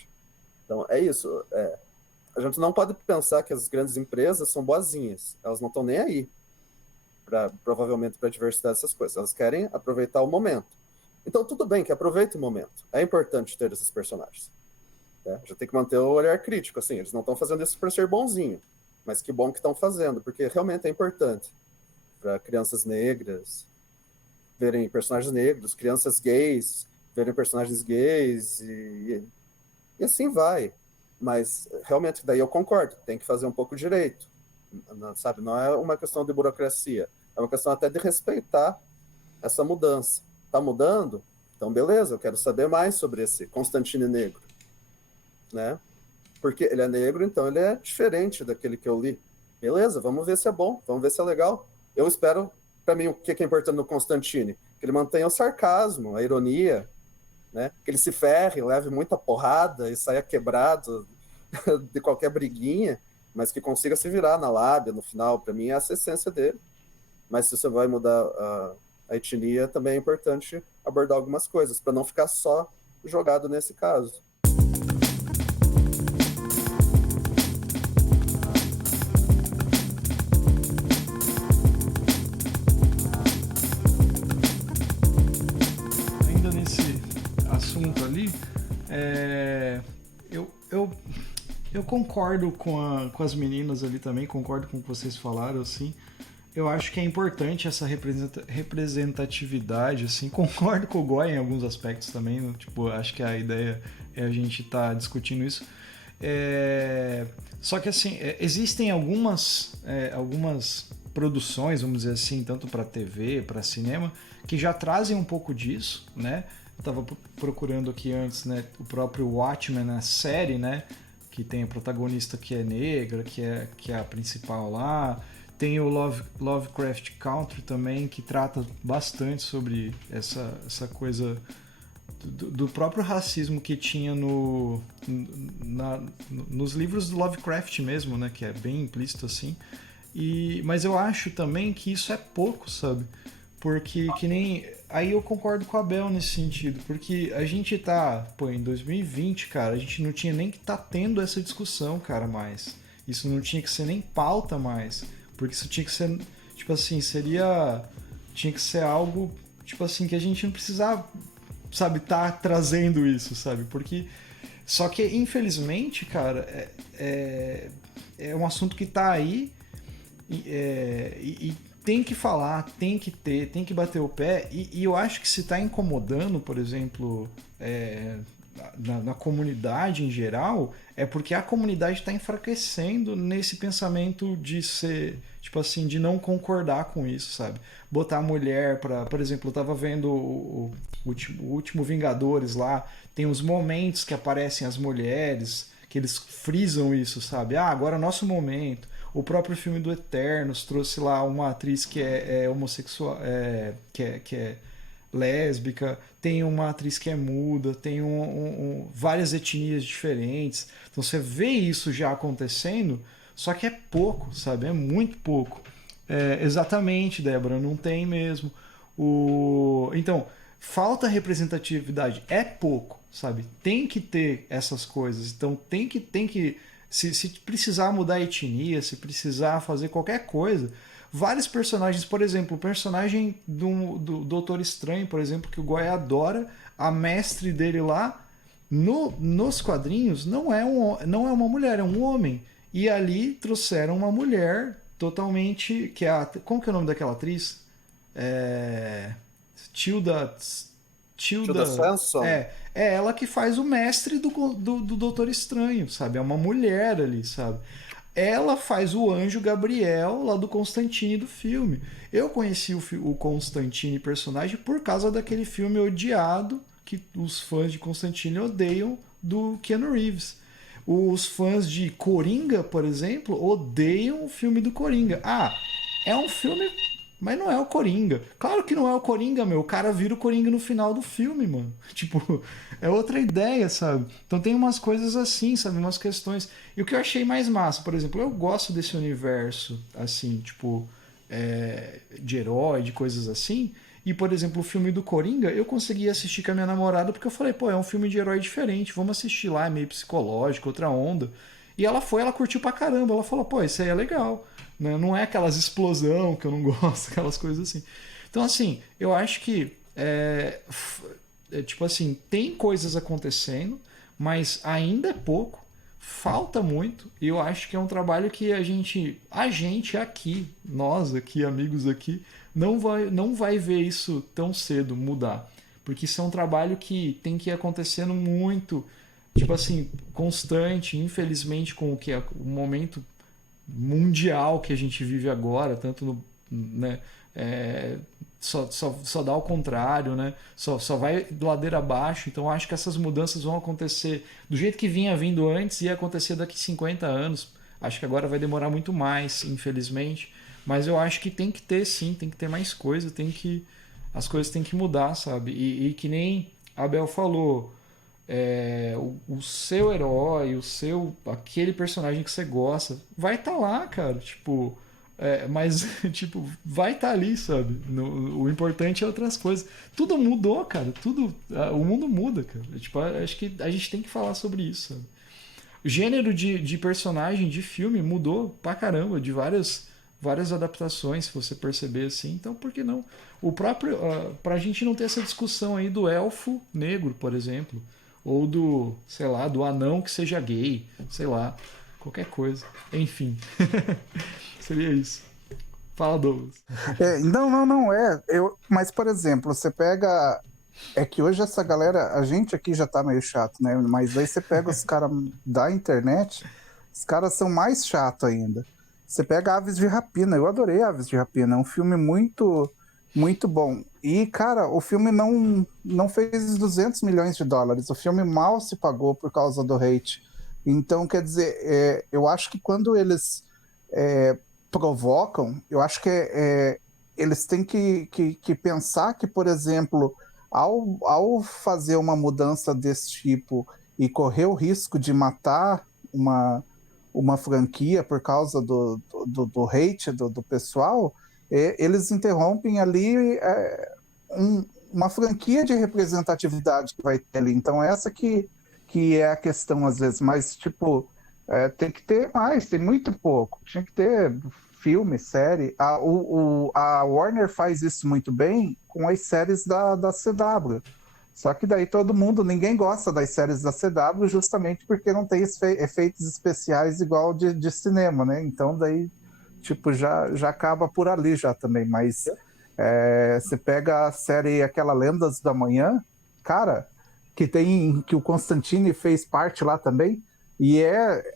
Então, é isso. A gente não pode pensar que as grandes empresas são boazinhas, elas não estão nem aí, provavelmente, para a diversidade dessas coisas. Elas querem aproveitar o momento. Então, tudo bem que aproveite o momento. É importante ter esses personagens. Né? Já tem que manter o olhar crítico, assim, eles não estão fazendo isso para ser bonzinho, mas que bom que estão fazendo, porque realmente é importante para crianças negras verem personagens negros, crianças gays verem personagens gays, e assim vai. Mas, realmente, daí eu concordo, tem que fazer um pouco direito, sabe? Não é uma questão de burocracia, é uma questão até de respeitar essa mudança. Tá mudando? Então, beleza, eu quero saber mais sobre esse Constantine negro, né? Porque ele é negro, então ele é diferente daquele que eu li. Beleza, vamos ver se é bom, vamos ver se é legal. Eu espero, para mim, o que é importante no Constantine? Que ele mantenha o sarcasmo, a ironia, né? Que ele se ferre, leve muita porrada e saia quebrado de qualquer briguinha, mas que consiga se virar na lábia no final. Para mim, essa é a essência dele. Mas se você vai mudar a etnia, também é importante abordar algumas coisas, para não ficar só jogado nesse caso. Ainda nesse assunto ali, eu concordo com as meninas ali também, concordo com o que vocês falaram, assim. Eu acho que é importante essa representatividade, assim. Concordo com o Goy em alguns aspectos também, né? Tipo, acho que a ideia é a gente estar discutindo isso. Só que, assim, existem algumas produções, vamos dizer assim, tanto para TV, para cinema, que já trazem um pouco disso, né? Eu tava procurando aqui antes, né, o próprio Watchmen, a série, né, que tem a protagonista que é negra, que é a principal lá. Tem o Lovecraft Country também, que trata bastante sobre essa coisa do próprio racismo que tinha nos livros do Lovecraft mesmo, né, que é bem implícito assim. Mas eu acho também que isso é pouco, sabe? Porque que nem... Aí eu concordo com a Bel nesse sentido, porque a gente tá, em 2020, cara, a gente não tinha nem que tá tendo essa discussão, cara, mais. Isso não tinha que ser nem pauta mais, porque isso tinha que ser, tipo assim, tinha que ser algo, tipo assim, que a gente não precisava, sabe, tá trazendo isso, sabe? Porque, só que, infelizmente, cara, é um assunto que tá aí e tem que falar, tem que bater o pé, e eu acho que se está incomodando, por exemplo, na comunidade em geral, é porque a comunidade está enfraquecendo nesse pensamento de ser, tipo assim, de não concordar com isso, sabe? Botar a mulher para, por exemplo, eu tava vendo o último Vingadores lá, tem uns momentos que aparecem as mulheres, que eles frisam isso, sabe? Agora é o nosso momento. O próprio filme do Eternos trouxe lá uma atriz que é homossexual, que é lésbica, tem uma atriz que é muda, tem várias etnias diferentes. Então você vê isso já acontecendo, só que é pouco, sabe? É muito pouco. Exatamente, Débora, não tem mesmo. Então, falta representatividade, é pouco, sabe? Tem que ter essas coisas. Então tem que se precisar mudar a etnia, se precisar fazer qualquer coisa, vários personagens, por exemplo, o personagem do Doutor Estranho, por exemplo, que o Goy adora, a mestre dele lá, nos quadrinhos, não é uma mulher, é um homem. E ali trouxeram uma mulher totalmente... Como que é o nome daquela atriz? Tilda Swinton. É ela que faz o mestre do Doutor Estranho, sabe? É uma mulher ali, sabe? ela faz o anjo Gabriel lá do Constantine do filme. Eu conheci o Constantine personagem por causa daquele filme odiado que os fãs de Constantine odeiam do Keanu Reeves. Os fãs de Coringa, por exemplo, odeiam o filme do Coringa. Ah, é um filme, mas não é o Coringa. Claro que não é o Coringa, meu. O cara vira o Coringa no final do filme, mano. Tipo, é outra ideia, sabe? Então tem umas coisas assim, sabe? Umas questões. E o que eu achei mais massa, por exemplo, eu gosto desse universo, assim, tipo, de herói, de coisas assim. E, por exemplo, o filme do Coringa, eu consegui assistir com a minha namorada porque eu falei, pô, é um filme de herói diferente, vamos assistir lá, é meio psicológico, outra onda. E ela foi, ela curtiu pra caramba, ela falou, pô, isso aí é legal. Né? Não é aquelas explosão que eu não gosto, aquelas coisas assim. Então, assim, eu acho que, tipo assim, tem coisas acontecendo, mas ainda é pouco, falta muito, e eu acho que é um trabalho que a gente aqui, nós aqui, amigos aqui, não vai ver isso tão cedo mudar. Porque isso é um trabalho que tem que ir acontecendo muito, tipo assim, constante, infelizmente, com o que é o momento mundial que a gente vive agora, tanto no, né, só dá ao contrário, né? Só vai ladeira abaixo. Então acho que essas mudanças vão acontecer do jeito que vinha vindo antes, ia acontecer daqui 50 anos. Acho que agora vai demorar muito mais, infelizmente. Mas eu acho que tem que ter, sim, tem que ter mais coisa, as coisas têm que mudar, sabe? E que nem a Abel falou, o seu herói, aquele personagem que você gosta, vai estar lá, cara, tipo, mas, tipo, vai estar ali, sabe? O importante é outras coisas. Tudo mudou, cara, o mundo muda, cara. Tipo, acho que a gente tem que falar sobre isso, sabe? O gênero de personagem, de filme, mudou pra caramba, de várias adaptações, se você perceber assim. Então, por que não? O próprio, pra gente não ter essa discussão aí do elfo negro, por exemplo, ou do, sei lá, do anão que seja gay, sei lá, qualquer coisa. Enfim, seria isso. Fala, Douglas. Não, mas, por exemplo, você pega. É que hoje essa galera, a gente aqui já tá meio chato, né? Mas aí você pega os caras da internet, os caras são mais chatos ainda. Você pega Aves de Rapina, eu adorei Aves de Rapina, é um filme muito, muito bom. E, cara, o filme não fez 200 milhões de dólares, o filme mal se pagou por causa do hate. Então, quer dizer, eu acho que quando eles provocam, eu acho que eles têm que pensar que, por exemplo, ao fazer uma mudança desse tipo e correr o risco de matar uma franquia por causa do hate do pessoal, eles interrompem ali uma franquia de representatividade que vai ter ali. Então essa que é a questão às vezes, mas tipo, tem que ter mais, tem muito pouco. Tinha que ter filme, série. A Warner faz isso muito bem com as séries da CW. Só que daí ninguém gosta das séries da CW justamente porque não tem efeitos especiais igual de cinema, né? Então daí, tipo, já acaba por ali já também. Mas você pega a série aquela Lendas da Manhã, cara, que o Constantine fez parte lá também, e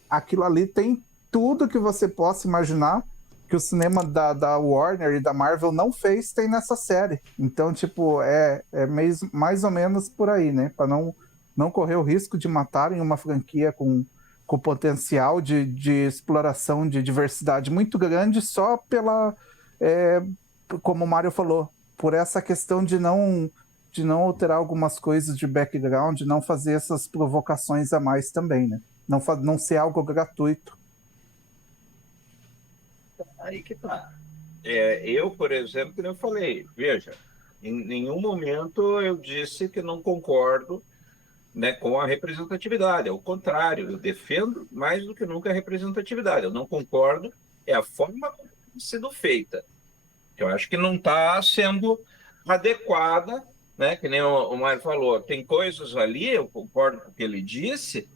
aquilo ali tem tudo que você possa imaginar que o cinema da Warner e da Marvel não fez, tem nessa série. Então, tipo, mais ou menos por aí, né? Para não correr o risco de matarem uma franquia com potencial de exploração de diversidade muito grande só pela, como o Mário falou, por essa questão de não alterar algumas coisas de background, de não fazer essas provocações a mais também, né? Não ser algo gratuito. Aí que tá. Eu, por exemplo, como eu falei, veja, em nenhum momento eu disse que não concordo, né, com a representatividade. Ao contrário, eu defendo mais do que nunca a representatividade. Eu não concordo, é a forma como tem sido feita. Eu acho que não está sendo adequada, né? Que nem o Mário falou, tem coisas ali, eu concordo com o que ele disse,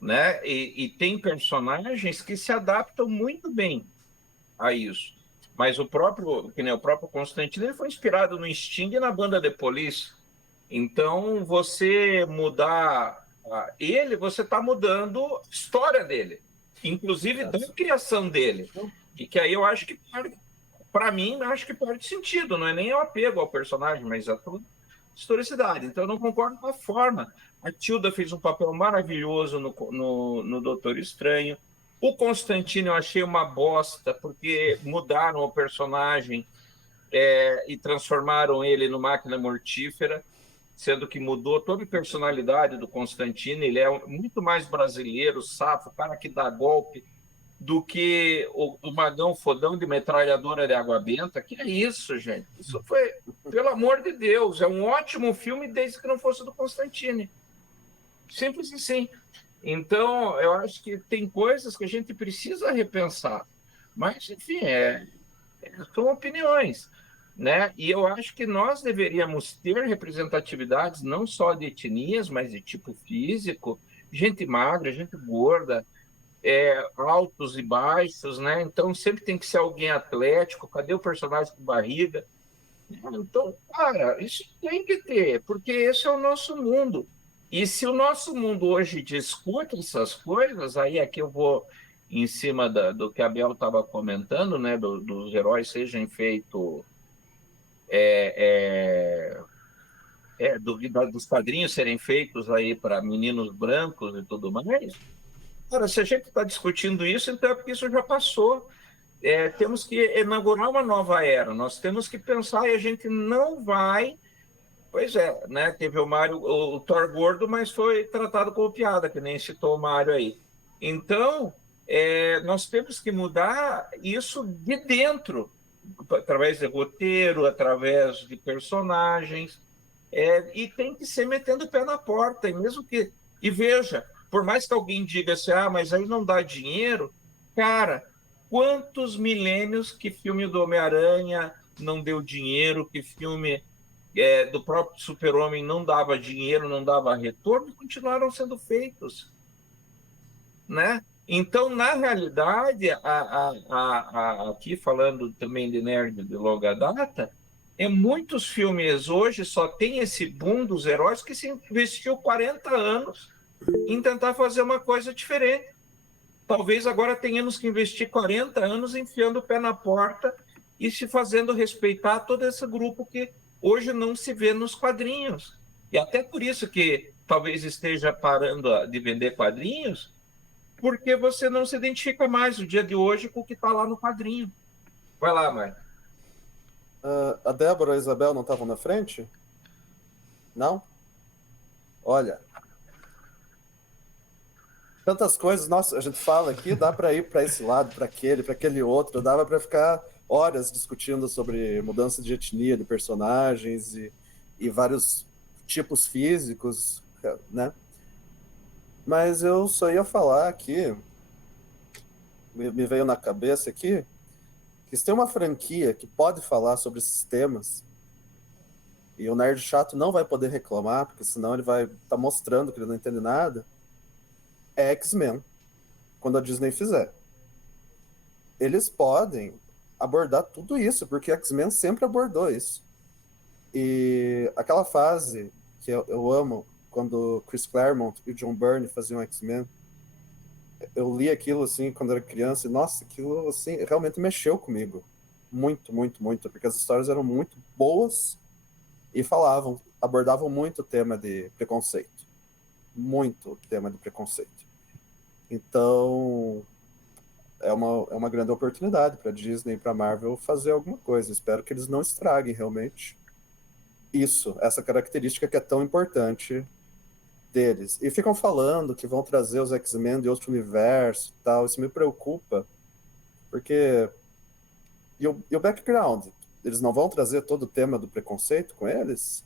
né? E tem personagens que se adaptam muito bem a isso. Mas que nem o próprio Constantine, ele foi inspirado no Sting e na banda The Police. Então, você mudar ele, você está mudando a história dele. inclusive da criação dele. E que aí eu acho que, para mim, acho que perde sentido, não é nem o apego ao personagem, mas a toda historicidade. Então eu não concordo com a forma. A Tilda fez um papel maravilhoso no Doutor Estranho. O Constantino eu achei uma bosta, porque mudaram o personagem e transformaram ele no Máquina Mortífera, sendo que mudou toda a personalidade do Constantino. Ele é muito mais brasileiro, safo, cara que dá golpe, do que o magão fodão de metralhadora de água benta. Que é isso, gente? Isso foi, pelo amor de Deus, é um ótimo filme desde que não fosse do Constantine. Simples assim. Então, eu acho que tem coisas que a gente precisa repensar. Mas, enfim, são opiniões, né? E eu acho que nós deveríamos ter representatividades não só de etnias, mas de tipo físico, gente magra, gente gorda, altos e baixos, né? Então sempre tem que ser alguém atlético. Cadê o personagem com barriga? Então, cara, isso tem que ter, porque esse é o nosso mundo. E se o nosso mundo hoje discute essas coisas, aí aqui eu vou em cima do que a Bel estava comentando, né? Dos heróis sejam feitos dos quadrinhos serem feitos aí para meninos brancos e tudo mais. Cara, se a gente está discutindo isso, então é porque isso já passou. Temos que inaugurar uma nova era. Nós temos que pensar e a gente não vai. Pois é, né? Teve o Thor gordo, mas foi tratado como piada, que nem citou o Mário aí. Então, nós temos que mudar isso de dentro, através de roteiro, através de personagens, e tem que ser metendo o pé na porta. E veja, por mais que alguém diga assim, mas aí não dá dinheiro, cara, quantos milênios que filme do Homem-Aranha não deu dinheiro, que filme do próprio Super-Homem não dava dinheiro, não dava retorno, e continuaram sendo feitos, né? Então, na realidade, aqui falando também de nerd de longa data, muitos filmes hoje só tem esse boom dos heróis que se investiu 40 anos em tentar fazer uma coisa diferente. Talvez agora tenhamos que investir 40 anos enfiando o pé na porta e se fazendo respeitar todo esse grupo que hoje não se vê nos quadrinhos. E até por isso que talvez esteja parando de vender quadrinhos, porque você não se identifica mais no dia de hoje com o que está lá no quadrinho. Vai lá, Mário. A Débora e a Isabel não estavam na frente? Não? Olha, tantas coisas, nossa, a gente fala aqui, dá para ir para esse lado, para aquele outro, dava para ficar horas discutindo sobre mudança de etnia de personagens e vários tipos físicos, né? Mas eu só ia falar aqui, me veio na cabeça aqui, que se tem uma franquia que pode falar sobre esses temas, e o nerd chato não vai poder reclamar, porque senão ele vai estar mostrando que ele não entende nada, é X-Men, quando a Disney fizer. Eles podem abordar tudo isso, porque X-Men sempre abordou isso. E aquela fase que eu amo, quando Chris Claremont e John Byrne faziam X-Men, eu li aquilo assim quando era criança e, nossa, aquilo assim realmente mexeu comigo. Muito, muito, muito, porque as histórias eram muito boas e abordavam muito o tema de preconceito. Muito tema de preconceito. Então, é uma grande oportunidade para a Disney e para a Marvel fazer alguma coisa. Espero que eles não estraguem realmente essa característica que é tão importante deles. E ficam falando que vão trazer os X-Men de outro universo e tal. Isso me preocupa, porque... E o background? Eles não vão trazer todo o tema do preconceito com eles?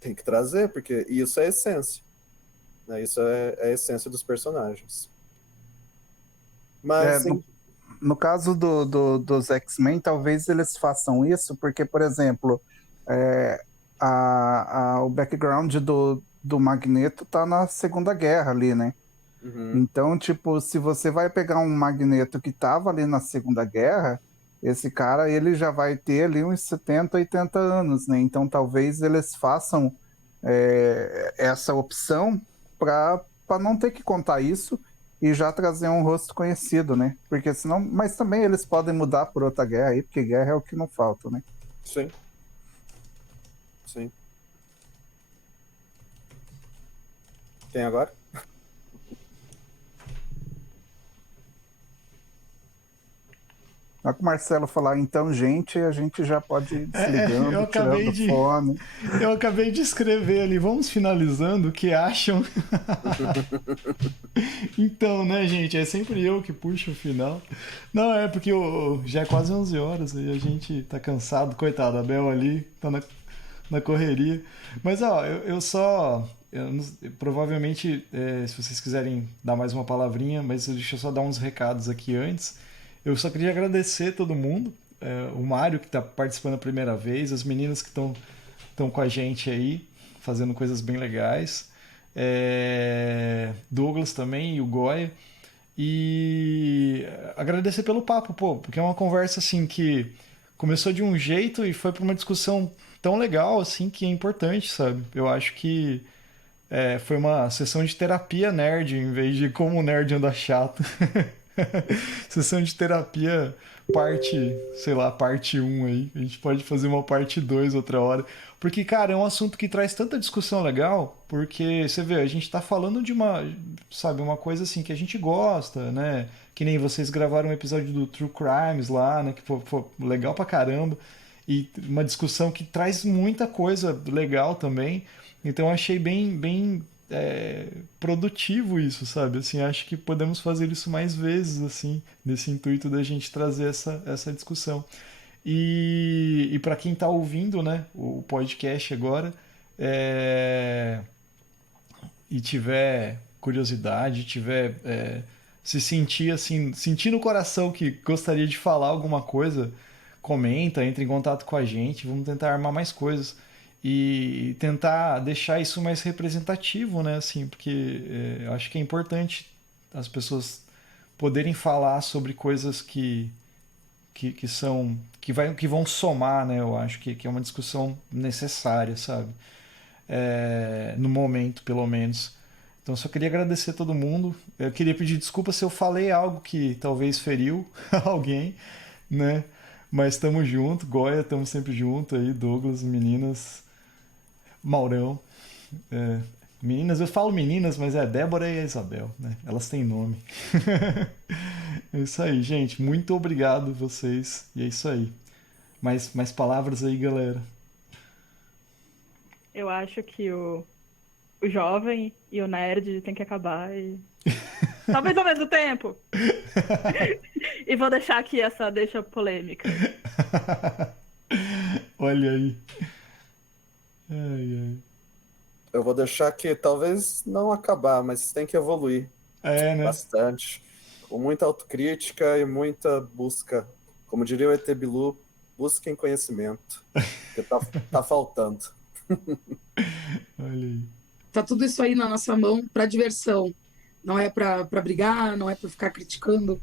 Tem que trazer, porque isso é a essência. Né? Isso é a essência dos personagens. Mas... No caso dos X-Men, talvez eles façam isso, porque, por exemplo, o background do Magneto tá na Segunda Guerra ali, né? Uhum. Então, tipo, se você vai pegar um Magneto que tava ali na Segunda Guerra, esse cara, ele já vai ter ali uns 70, 80 anos, né? Então, talvez eles façam essa opção para não ter que contar isso e já trazer um rosto conhecido, né? Porque senão, mas também eles podem mudar por outra guerra aí, porque guerra é o que não falta, né? Sim. Sim. Quem agora? Na que o Marcelo falar, então, gente, a gente já pode ir desligando, tirando o fone. Eu acabei de escrever ali, vamos finalizando, o que acham? Então, né, gente, é sempre eu que puxo o final. Não, é porque já é quase 11 horas e a gente tá cansado, coitado, a Bel ali tá na correria. Mas, ó, provavelmente, se vocês quiserem dar mais uma palavrinha, mas deixa eu só dar uns recados aqui antes. Eu só queria agradecer todo mundo, o Mário que está participando a primeira vez, as meninas que estão com a gente aí, fazendo coisas bem legais, Douglas também e o Goya, e agradecer pelo papo, pô, porque é uma conversa assim que começou de um jeito e foi para uma discussão tão legal assim que é importante, sabe? Eu acho que foi uma sessão de terapia nerd em vez de como o nerd anda chato. Sessão de terapia parte 1 aí. A gente pode fazer uma parte 2 outra hora. Porque, cara, é um assunto que traz tanta discussão legal, porque, você vê, a gente tá falando de uma coisa assim que a gente gosta, né? Que nem vocês gravaram um episódio do True Crimes lá, né? Que foi legal pra caramba. E uma discussão que traz muita coisa legal também. Então, eu achei bem produtivo isso, sabe? Assim, acho que podemos fazer isso mais vezes, assim, nesse intuito da gente trazer essa discussão. E para quem está ouvindo, né, o podcast agora, e tiver curiosidade, se sentir assim, sentir no coração que gostaria de falar alguma coisa, comenta, entre em contato com a gente, vamos tentar armar mais coisas. E tentar deixar isso mais representativo, né? Assim, porque eu acho que é importante as pessoas poderem falar sobre coisas que vão somar, né? Eu acho que é uma discussão necessária, sabe? No momento, pelo menos. Então, só queria agradecer a todo mundo. Eu queria pedir desculpa se eu falei algo que talvez feriu alguém, né? Mas estamos junto, Goya, estamos sempre junto aí, Douglas, meninas, Maurão. Meninas, eu falo meninas, mas é a Débora e a Isabel, né? Elas têm nome. É isso aí, gente. Muito obrigado vocês. E é isso aí. Mais palavras aí, galera. Eu acho que o jovem e o nerd tem que acabar e... Talvez ao mesmo tempo. E vou deixar aqui essa deixa polêmica. Olha aí. Ai. Eu vou deixar que talvez não acabar, mas tem que evoluir né? bastante. Com muita autocrítica e muita busca. Como diria o ET Bilu, busquem conhecimento. Porque tá faltando. Olha aí. Tá tudo isso aí na nossa mão para diversão. Não é para brigar, não é para ficar criticando.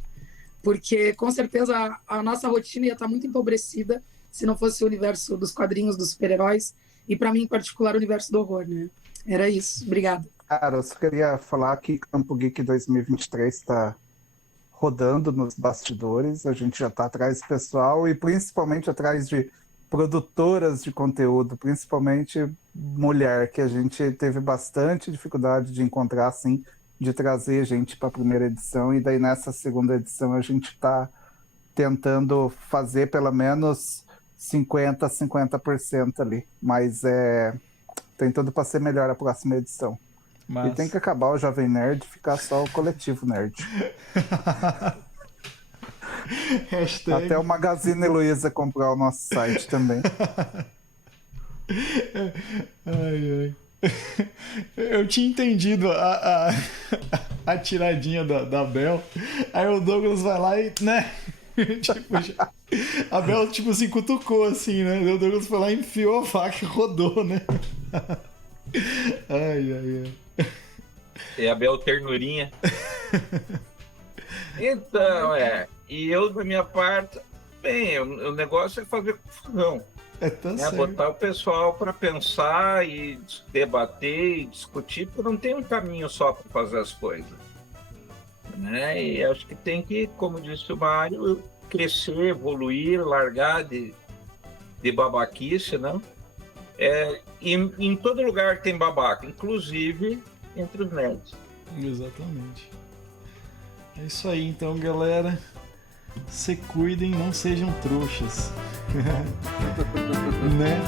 Porque, com certeza, a nossa rotina ia estar muito empobrecida se não fosse o universo dos quadrinhos, dos super-heróis. E, para mim, em particular, o universo do horror, né? Era isso. Obrigada. Cara, eu só queria falar que Campo Geek 2023 está rodando nos bastidores. A gente já está atrás do pessoal e principalmente atrás de produtoras de conteúdo, principalmente mulher, que a gente teve bastante dificuldade de encontrar, assim, de trazer gente para a primeira edição. E daí, nessa segunda edição, a gente está tentando fazer pelo menos 50% ali, mas tem tudo para ser melhor a próxima edição. Mas... E tem que acabar o Jovem Nerd e ficar só o Coletivo Nerd. Até o Magazine Luiza comprar o nosso site também. Ai. Eu tinha entendido a tiradinha da Bel. Aí o Douglas vai lá e, né? Tipo, a Bel, tipo assim, cutucou assim, né? O Douglas foi lá e enfiou a faca e rodou, né? Ai. E a Bel ternurinha. Então, e eu, da minha parte, bem, o negócio é fazer confusão. Tá certo. Botar o pessoal para pensar e debater e discutir, porque não tem um caminho só para fazer as coisas. né? E acho que tem que, como disse o Mário, crescer, evoluir, largar de babaquice, não? Em todo lugar tem babaca, inclusive entre os nerds. Exatamente. É isso aí, então, galera. Se cuidem, não sejam trouxas. Né?